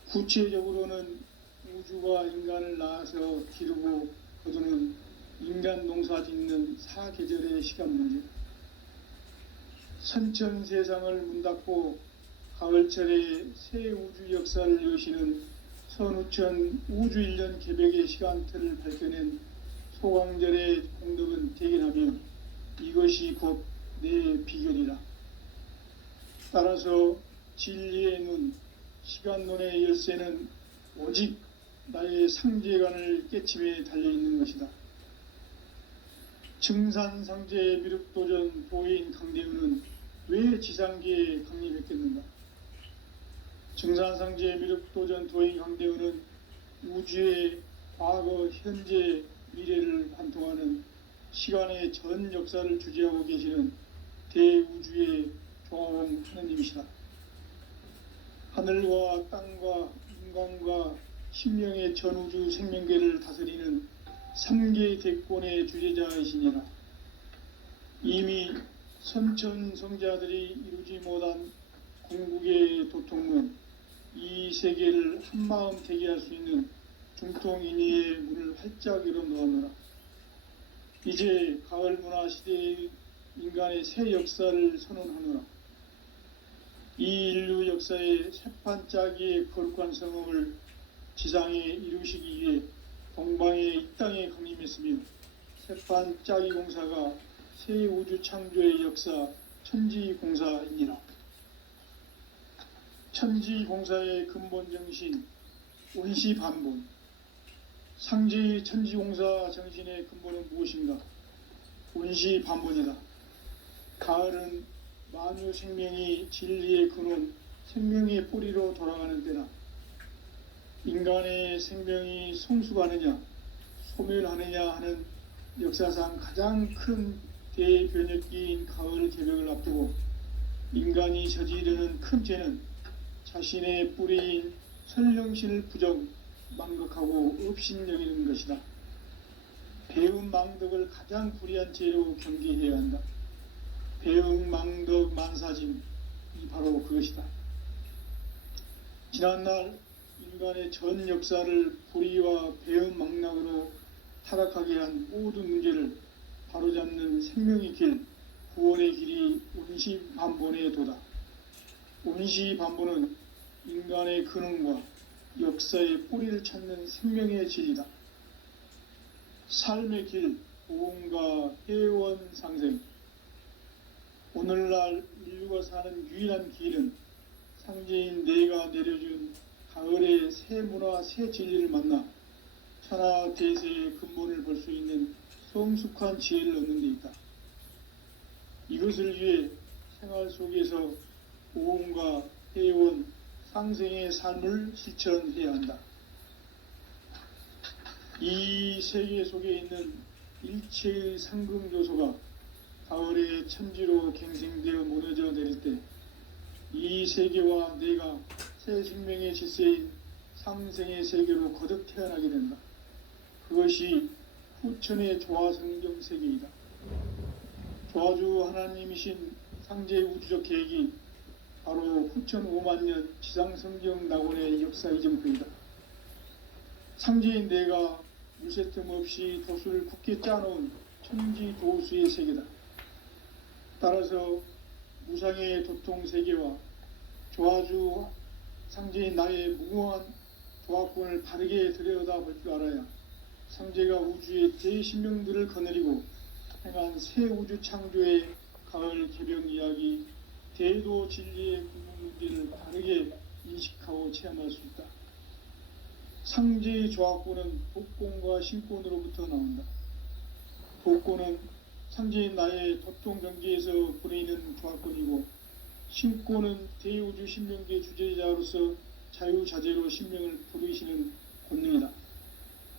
구체적으로는 우주가 인간을 낳아서 기르고 거두는 인간 농사 짓는 사계절의 시간 문제, 선천 세상을 문 닫고 가을철에 새 우주 역사를 여시는 선우천 우주일년 개벽의 시간틀을 밝혀낸 소강절의 공덕은 대견하며 이것이 곧 내 비결이라. 따라서 진리의 눈, 시간론의 열쇠는 오직 나의 상제관을 깨침에 달려있는 것이다. 증산상제 미륵도전 도인 강대우는 왜 지상계에 강림했겠는가? 증산상제 미륵도전 도인 강대우는 우주의 과거, 현재, 미래를 관통하는 시간의 전 역사를 주재하고 계시는 대우주의 조화홍 하느님이시다. 하늘과 땅과 인간과 신명의 전우주 생명계를 다스리는 3계 대권의 주제자이시니라. 이미 선천성자들이 이루지 못한 궁극의 도통은 이 세계를 한마음 되게 할 수 있는 중통인의의 문을 활짝 열어 놓았노라. 이제 가을 문화 시대의 인간의 새 역사를 선언하노라. 이 인류 역사의 새판짜기의 거룩한 성음을 지상에 이루시기 위해 동방의 이 땅에 강림했으며 새판짜기 공사가 새 우주 창조의 역사 천지공사이니라. 천지공사의 근본 정신 온시반본. 상제의 천지공사 정신의 근본은 무엇인가? 온시반본이다. 가을은 만유 생명이 진리의 근원, 생명의 뿌리로 돌아가는 때나 인간의 생명이 성숙하느냐, 소멸하느냐 하는 역사상 가장 큰 대변혁기인 가을 개벽을 앞두고 인간이 저지르는 큰 죄는 자신의 뿌리인 선령신을 부정, 망각하고 업신여기는 것이다. 배은망덕을 가장 불의한 죄로 경계해야 한다. 배은망덕 만사짐이 바로 그것이다. 지난날 인간의 전 역사를 불의와 배은망락으로 타락하게 한 모든 문제를 바로잡는 생명의 길, 구원의 길이 온시반본의 도다. 온시반본은 인간의 근원과 역사의 뿌리를 찾는 생명의 진리다. 삶의 길, 보험과 회원 상생. 오늘날 인류가 사는 유일한 길은 상제인 내가 내려준 가을의 새 문화, 새 진리를 만나 천하 대세의 근본을 볼 수 있는 성숙한 지혜를 얻는 데 있다. 이것을 위해 생활 속에서 보험과 회원, 상생의 삶을 실천해야 한다. 이 세계 속에 있는 일체의 상금 요소가 가을의 천지로 갱생되어 무너져 내릴 때 이 세계와 내가 새 생명의 질서인 상생의 세계로 거듭 태어나게 된다. 그것이 후천의 조화성경 세계이다. 조화주 하나님이신 상제의 우주적 계획이 바로 후천 5만년 지상성경 낙원의 역사 이정표이다. 상제인 내가 물새틈 없이 도수를 굳게 짜놓은 천지도수의 세계다. 따라서 무상의 도통 세계와 조화주 상제인 나의 무궁한 조화권을 바르게 들여다볼 줄 알아야 상제가 우주의 대신명들을 거느리고 행한 새 우주 창조의 가을 개벽 이야기, 대도 진리의 궁극 문제를 바르게 인식하고 체험할 수 있다. 상제의 조화권은 독권과 신권으로부터 나온다. 독권은 상제인 나의 도통 경계에서 부리는 조화권이고, 신권은 대우주 신명계 주제자로서 자유자재로 신명을 부르시는 권능이다.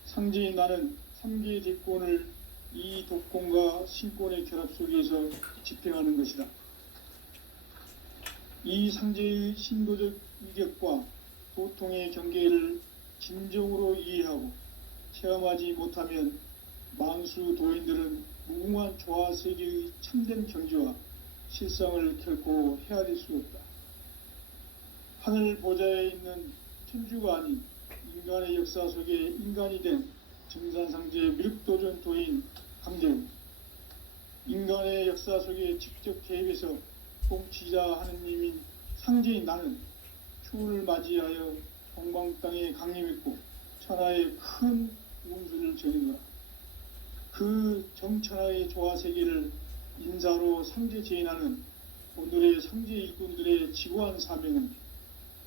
상제인 나는 3계 대권을 이 독권과 신권의 결합 속에서 집행하는 것이다. 이 상제의 신도적 위격과 도통의 경계를 진정으로 이해하고 체험하지 못하면 만수 도인들은 무궁한 조화세계의 참된 경지와 실상을 결코 헤아릴 수 없다. 하늘 보좌에 있는 천주가 아닌 인간의 역사 속에 인간이 된 증산상제 미륵도전 도인 강제우, 인간의 역사 속에 직접 개입해서 통치자 하느님인 상제인 나는 추운을 맞이하여 동방 땅에 강림했고 천하에 큰 운수를 전이노라. 그 정천하의 조화 세계를 인사로 상제 제인하는 오늘의 상제 일꾼들의 지구한 사명은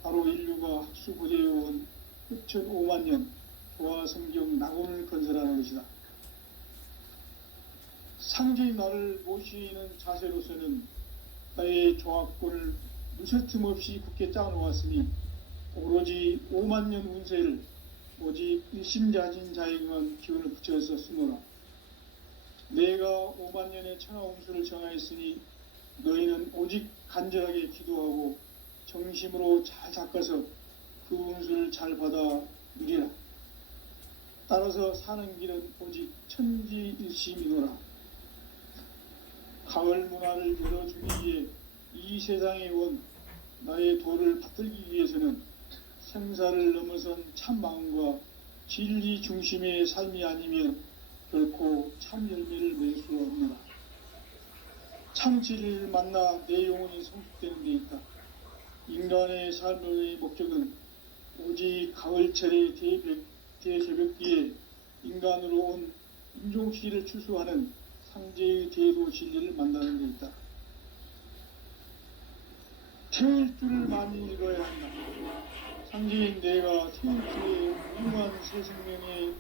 바로 인류가 학수 고대해온 흑천 5만 년 조화 성경 낙원을 건설하는 것이다. 상제인 나를 모시는 자세로서는 나의 조합권을 무쇠틈 없이 굳게 짜놓았으니 오로지 5만 년 운세를 오직 일심자진 자에게만 기운을 붙여서 쓰노라. 내가 5만 년의 천하 운수를 정하였으니 너희는 오직 간절하게 기도하고 정심으로 잘 닦아서 그 운수를 잘 받아 누리라. 따라서 사는 길은 오직 천지일심이노라. 가을 문화를 열어주기 위해 이 세상에 온 나의 도를 받들기 위해서는 생사를 넘어선 참 마음과 진리 중심의 삶이 아니면 결코 참 열매를 맺을 수 없노라. 참 진리를 만나 내 영혼이 성숙되는 데 있다. 인간의 삶의 목적은 오직 가을철의 대개벽기에 인간으로 온 인종시를 추수하는 상제의 대도 진리를 만나는 데 있다. 태일 줄을 많이 읽어야 한다. 상제인 내가 태일 줄에 무궁한 새 생명의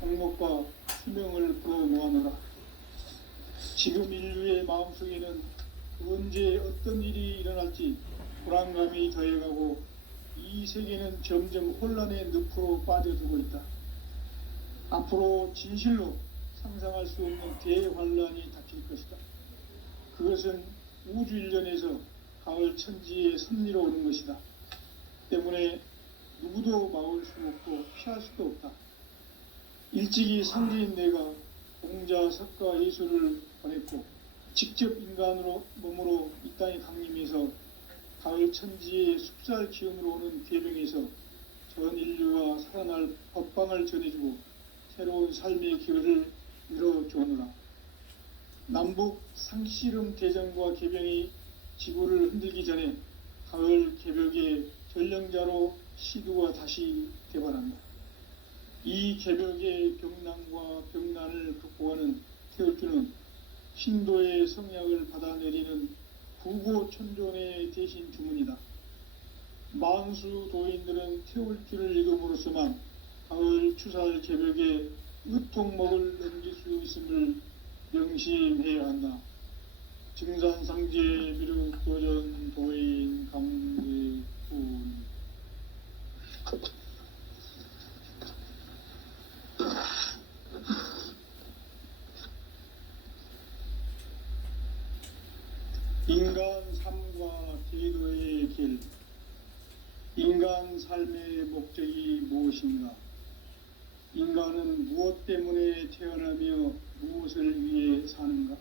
공목과 수명을 불어모아노라. 지금 인류의 마음속에는 언제 어떤 일이 일어날지 불안감이 더해가고 이 세계는 점점 혼란의 늪으로 빠져들고 있다. 앞으로 진실로 상상할 수 없는 대환란이 닥칠 것이다. 그것은 우주 일련에서 가을 천지의 섭리로 오는 것이다. 때문에 누구도 막을 수 없고 피할 수도 없다. 일찍이 상제인 내가 공자, 석가, 예수를 보냈고 직접 인간으로 몸으로 이 땅에 강림해서 가을 천지의 숲살 기운으로 오는 계명에서 전 인류가 살아날 법방을 전해주고 새로운 삶의 기회를 열어주오노라. 남북 상씨름 대전과 개병이 지구를 흔들기 전에 가을 개벽의 전령자로 시두가 다시 개발한다. 이 개벽의 병난과 병난을 극복하는 태울주는 신도의 성약을 받아내리는 부고천존의 대신 주문이다. 만수 도인들은 태울주를 읽음으로써만 가을 추살 개벽에 의통목을 넘길 수 있음을 명심해야 한다. 증산상제 미륵도전 도인 강대군. 인간 삶과 제도의 길. 인간 삶의 목적이 무엇인가? 인간은 무엇 때문에 태어나며 무엇을 위해 사는가?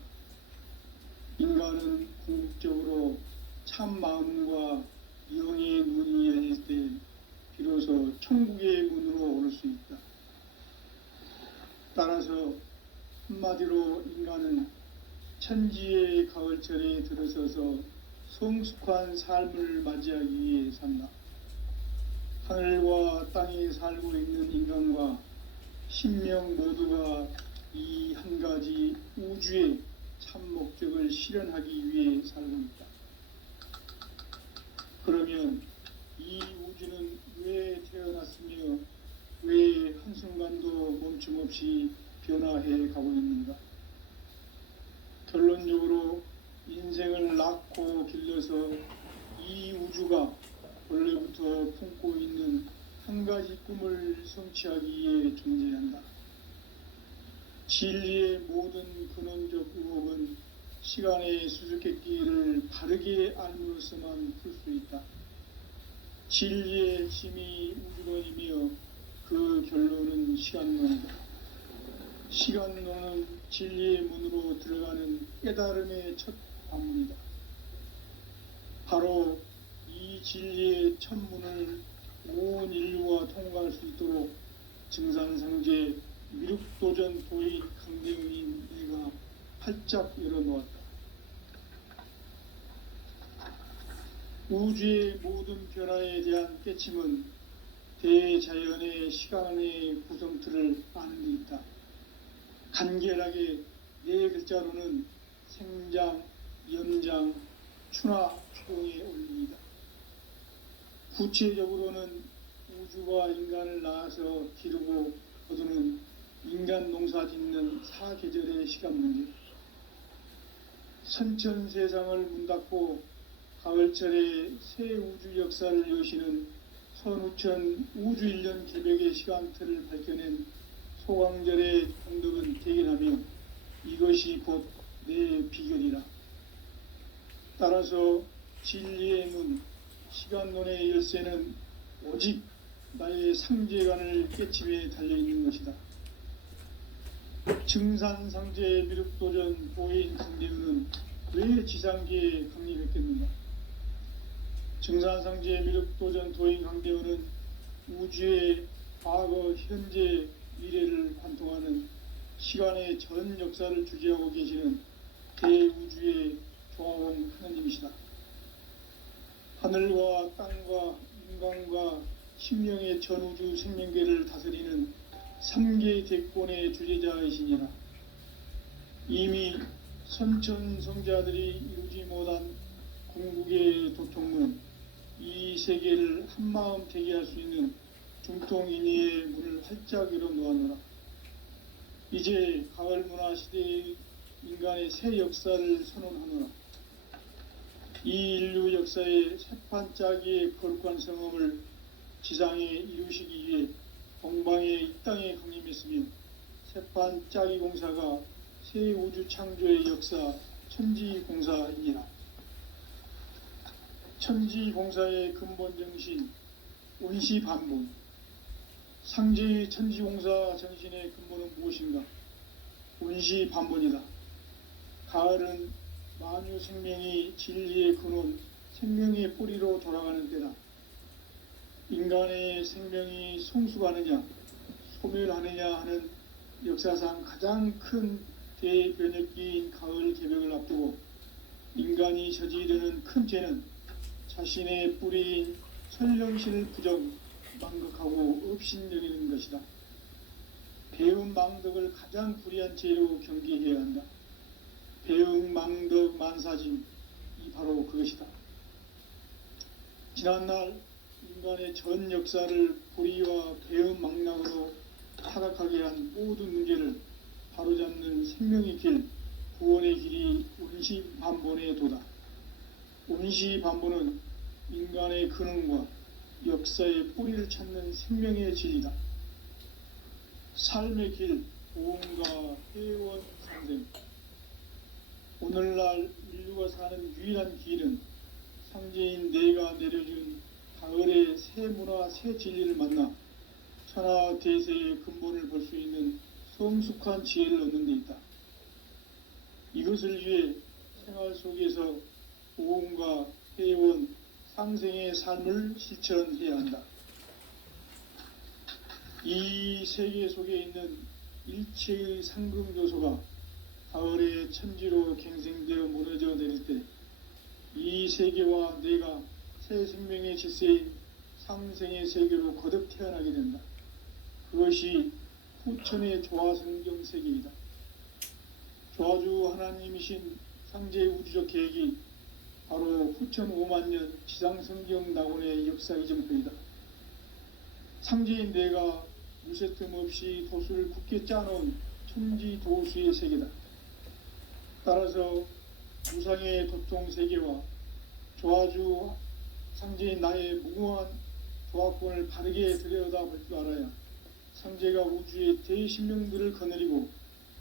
인간은 궁극적으로 참 마음과 영의 눈이 열릴 때 비로소 천국의 문으로 오를 수 있다. 따라서 한마디로 인간은 천지의 가을철에 들어서서 성숙한 삶을 맞이하기 위해 산다. 하늘과 땅에 살고 있는 인간과 신명 모두가 이 한 가지 우주의 참 목적을 실현하기 위해 살고 있다. 그러면 이 우주는 왜 태어났으며 왜 한순간도 멈춤없이 변화해 가고 있는가? 결론적으로 인생을 낳고 길러서 이 우주가 원래부터 품고 있는 한 가지 꿈을 성취하기 위해 존재한다. 진리의 모든 근원적 의혹은 시간의 수수께끼를 바르게 알므로서만 풀 수 있다. 진리의 핵심이 우주론이며 그 결론은 시간론이다. 시간론은 진리의 문으로 들어가는 깨달음의 첫 관문이다. 바로 이 진리의 첫 문을 온 인류가 통과할 수 있도록 증산상제 미륵도전 도인 강대훈인 내가 활짝 열어놓았다. 우주의 모든 변화에 대한 깨침은 대자연의 시간의 구성틀을 아는 데 있다. 간결하게 네 글자로는 생장, 연장, 추나 추동의 원리이다. 구체적으로는 우주가 인간을 낳아서 기르고 거두는 인간 농사 짓는 사계절의 시간 문제, 선천 세상을 문 닫고 가을철에 새 우주 역사를 여시는 선우천 우주 1년 개벽의 시간틀을 밝혀낸 소강절의 공덕은 대견하며 이것이 곧 내 비결이라. 따라서 진리의 문, 시간론의 열쇠는 오직 나의 상제관을 깨침에 달려있는 것이다. 증산상제 미륵도전 보인 상대우는 왜 지상계에 강림했겠는가? 증산상제 미륵도전 도인 강대우는 우주의 과거, 현재, 미래를 관통하는 시간의 전 역사를 주재하고 계시는 대우주의 조화원 하나님이시다. 하늘과 땅과 인간과 심령의 전우주 생명계를 다스리는 3개 대권의 주재자이시니라. 이미 선천성자들이 이루지 못한 궁극의 도통문, 이 세계를 한마음 되게 할 수 있는 중통인의의 문을 활짝 열어 놓았노라. 이제 가을 문화 시대의 인간의 새 역사를 선언하노라. 이 인류 역사의 새판짜기의 거룩한 성험을 지상에 이루시기 위해 동방의 이 땅에 강림했으며 새판짜기 공사가 새 우주 창조의 역사 천지공사이니라. 천지공사의 근본 정신 온시반본, 상제의 천지공사 정신의 근본은 무엇인가? 온시반본이다. 가을은 만유 생명이 진리의 근원, 생명의 뿌리로 돌아가는 때다. 인간의 생명이 성숙하느냐, 소멸하느냐 하는 역사상 가장 큰 대변혁기인 가을 개벽을 앞두고 인간이 저지르는 큰 죄는 자신의 뿌리인 천령신을 부정, 망극하고 업신여기는 것이다. 배움 망덕을 가장 불의한 죄로 경계해야 한다. 배움 망덕 만사짐이 바로 그것이다. 지난날 인간의 전 역사를 불의와 배움 망락으로 타락하게 한 모든 문제를 바로잡는 생명의 길, 구원의 길이 온시반본의 도다. 온시반본은 인간의 근원과 역사의 뿌리를 찾는 생명의 진리다. 삶의 길, 보험과 회원 상생. 오늘날 인류가 사는 유일한 길은 상제인 내가 내려준 가을의 새 문화, 새 진리를 만나 천하 대세의 근본을 볼 수 있는 성숙한 지혜를 얻는 데 있다. 이것을 위해 생활 속에서 보험과 회원, 상생의 삶을 실천해야 한다. 이 세계 속에 있는 일체의 상금 요소가 가을의 천지로 갱생되어 무너져 내릴 때 이 세계와 내가 새 생명의 질서인 상생의 세계로 거듭 태어나게 된다. 그것이 후천의 조화성경 세계이다. 조화주 하나님이신 상제의 우주적 계획이 바로 후천 5만년 지상성경 낙원의 역사 이정표이다. 상제인 내가 무쇠틈 없이 도수를 굳게 짜놓은 천지 도수의 세계다. 따라서 무상의 도통 세계와 조화주 상제인 나의 무궁한 조화권을 바르게 들여다볼 줄 알아야 상제가 우주의 대신명들을 거느리고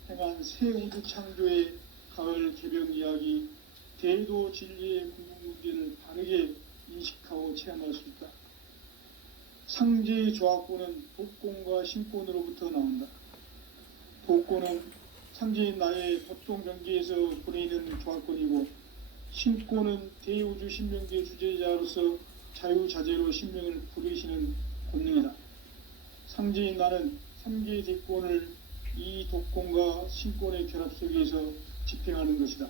행한 새 우주 창조의 가을 개벽 이야기, 대도 진리의 궁극 문제를 바르게 인식하고 체험할 수 있다. 상제의 조화권은 독권과 신권으로부터 나온다. 독권은 상제인 나의 보통 경계에서 보내는 조화권이고, 신권은 대우주 신명계 주제자로서 자유자재로 신명을 부르시는 권능이다. 상제인 나는 3개의 대권을 이 독권과 신권의 결합 속에서 집행하는 것이다.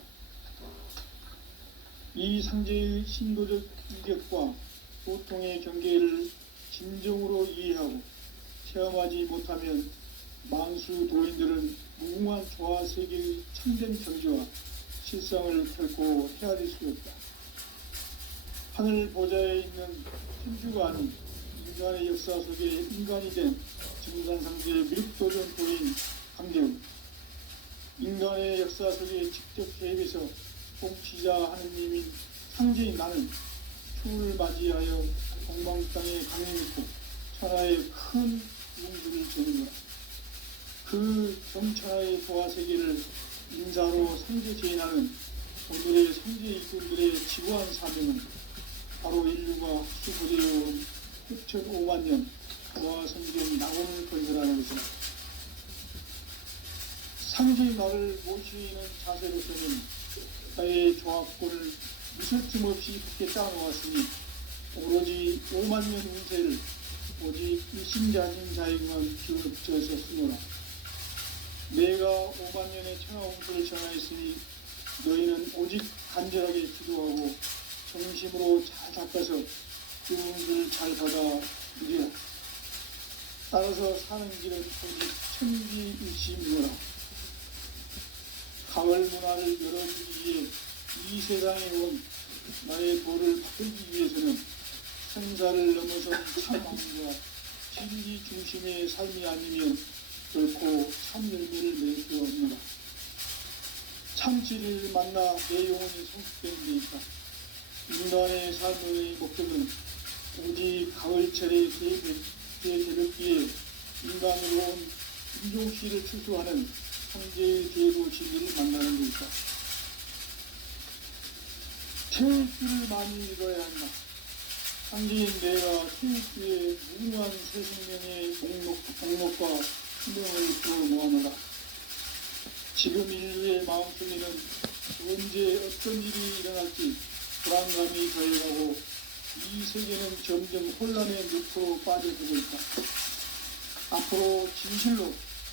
이 상제의 신도적 이격과 고통의 경계를 진정으로 이해하고 체험하지 못하면 만수 도인들은 무궁한 조화 세계의 참된 경지와 실상을 결코 헤아릴 수 없다. 하늘 보좌에 있는天주가 아닌 인간의 역사 속에 인간이 된 증산상제의 미륵도전 도인 강대훈, 인간의 역사 속에 직접 개입해서 통치자 하느님인 상제인 나는 추후를 맞이하여 동방 땅에 강림했고 천하의 큰 용기를 주는구나. 그 정천하의 보화 세계를 인사로 상제 제인하는 오늘의 상제 일꾼들의 지구한 사명은 바로 인류가 흡수부대해온 6,500만 년 보화 성경 낙원을 건설하는 것이다. 상제의 나를 모시는 자세로서는 나의 조합권을 무설틈 없이 굳게 짜놓았으니 오로지 5만 년 운세를 오직 일심자신 자에게만 기울여서 쓰노라. 내가 5만 년의 천하홍수를 전하였으니 너희는 오직 간절하게 기도하고 정심으로 잘 닦아서 그 운수를 잘 받아 누리라. 따라서 사는 길은 오직 천지일심이노라. 가을 문화를 열어주기 위해 이 세상에 온 나의 도를 바꾸기 위해서는 생사를 넘어선 참함과 진리 중심의 삶이 아니면 결코 참 열매를 낼 수 없노라. 참 진리를 만나 내 영혼이 성숙되는 데 있다. 인간의 삶의 목적은 오직 가을철의 대개벽기에 인간으로 온 인종씨를 추수하는 상제의 대도 진리를 만나는 데 있다. 체육주를 많이 읽어야 한다. 상제인 내가 체육주의 무궁한 새 생명의 목록과 수명을 풀어 모아놓으라. 지금 인류의 마음속에는 언제 어떤 일이 일어날지 불안감이 더해가고 이 세계는 점점 혼란의 늪으로 빠져들고 있다. 앞으로 진실로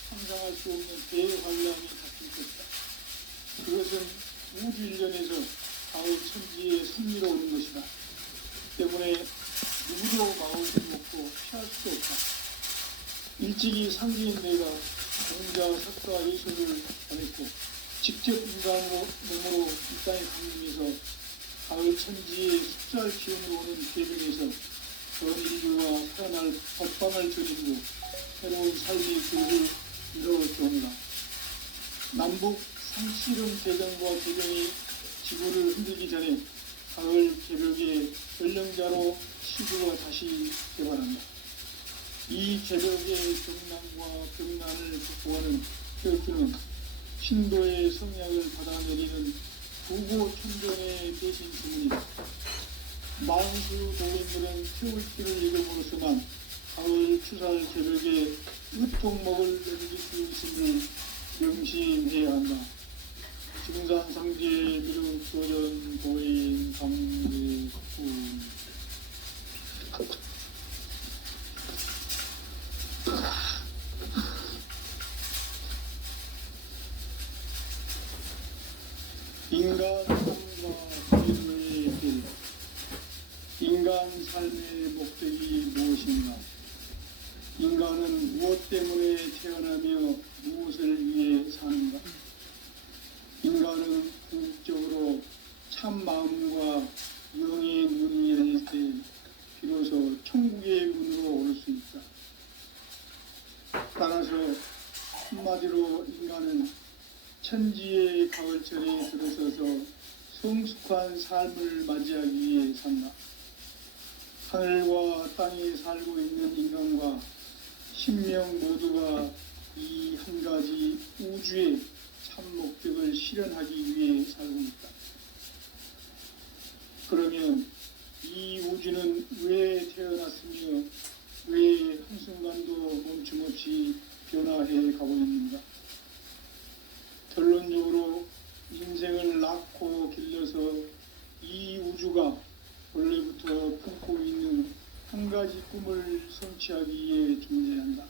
상상할 수 없는 대환란이 닥칠 것이다. 그것은 우주 일련에서 가을 천지에 승리로오는 것이다. 때문에 누구도 막을 수 없고 피할 수 없다. 일찍이 상제인 내가 공자, 석가, 예술을 전했고 직접 인간으로 몸으로 이 땅에 강림해서 가을 천지에 숫살 기운으로 오는 계명에서 전 인류가 살아날 법방을 저리고 새로운 삶의 길을 이루어주옵니다. 남북 상씨름 개정과 개정이 지구를 흔들기 전에 가을 개벽의 전령자로 시구가 다시 개발한다. 이 개벽의 경난과 병난을 극복하는 혈주는 신도의 성약을 받아내리는 부고천전의 대신 주문이다. 만수 도인들은 태울기를 이름으로서만 가을 추살 개벽에 으통목을 넘길 수 있음을 명심해야 한다. 증산상제 미륵도전 도인 상제군 인간 삶과 기도의 길. 인간 삶의 목적이 무엇인가? 인간은 무엇 때문에 태어나며 무엇을 위해 사는가? 인간은 궁극적으로 참 마음과 영의 문이 열릴 때 비로소 천국의 문으로 올 수 있다. 따라서 한마디로 인간은 천지의 가을철에 들어서서 성숙한 삶을 맞이하기 위해 산다. 하늘과 땅에 살고 있는 인간과 신명 모두가 이 한 가지 우주의 참 목적을 실현하기 위해 살고 있다. 그러면 이 우주는 왜 태어났으며 왜 한순간도 멈춤없이 변화해 가고 있는가? 결론적으로 인생을 낳고 길러서 이 우주가 원래부터 품고 있는 한 가지 꿈을 성취하기 위해 존재한다.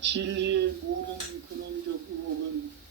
진리의 모든 근원적 의혹은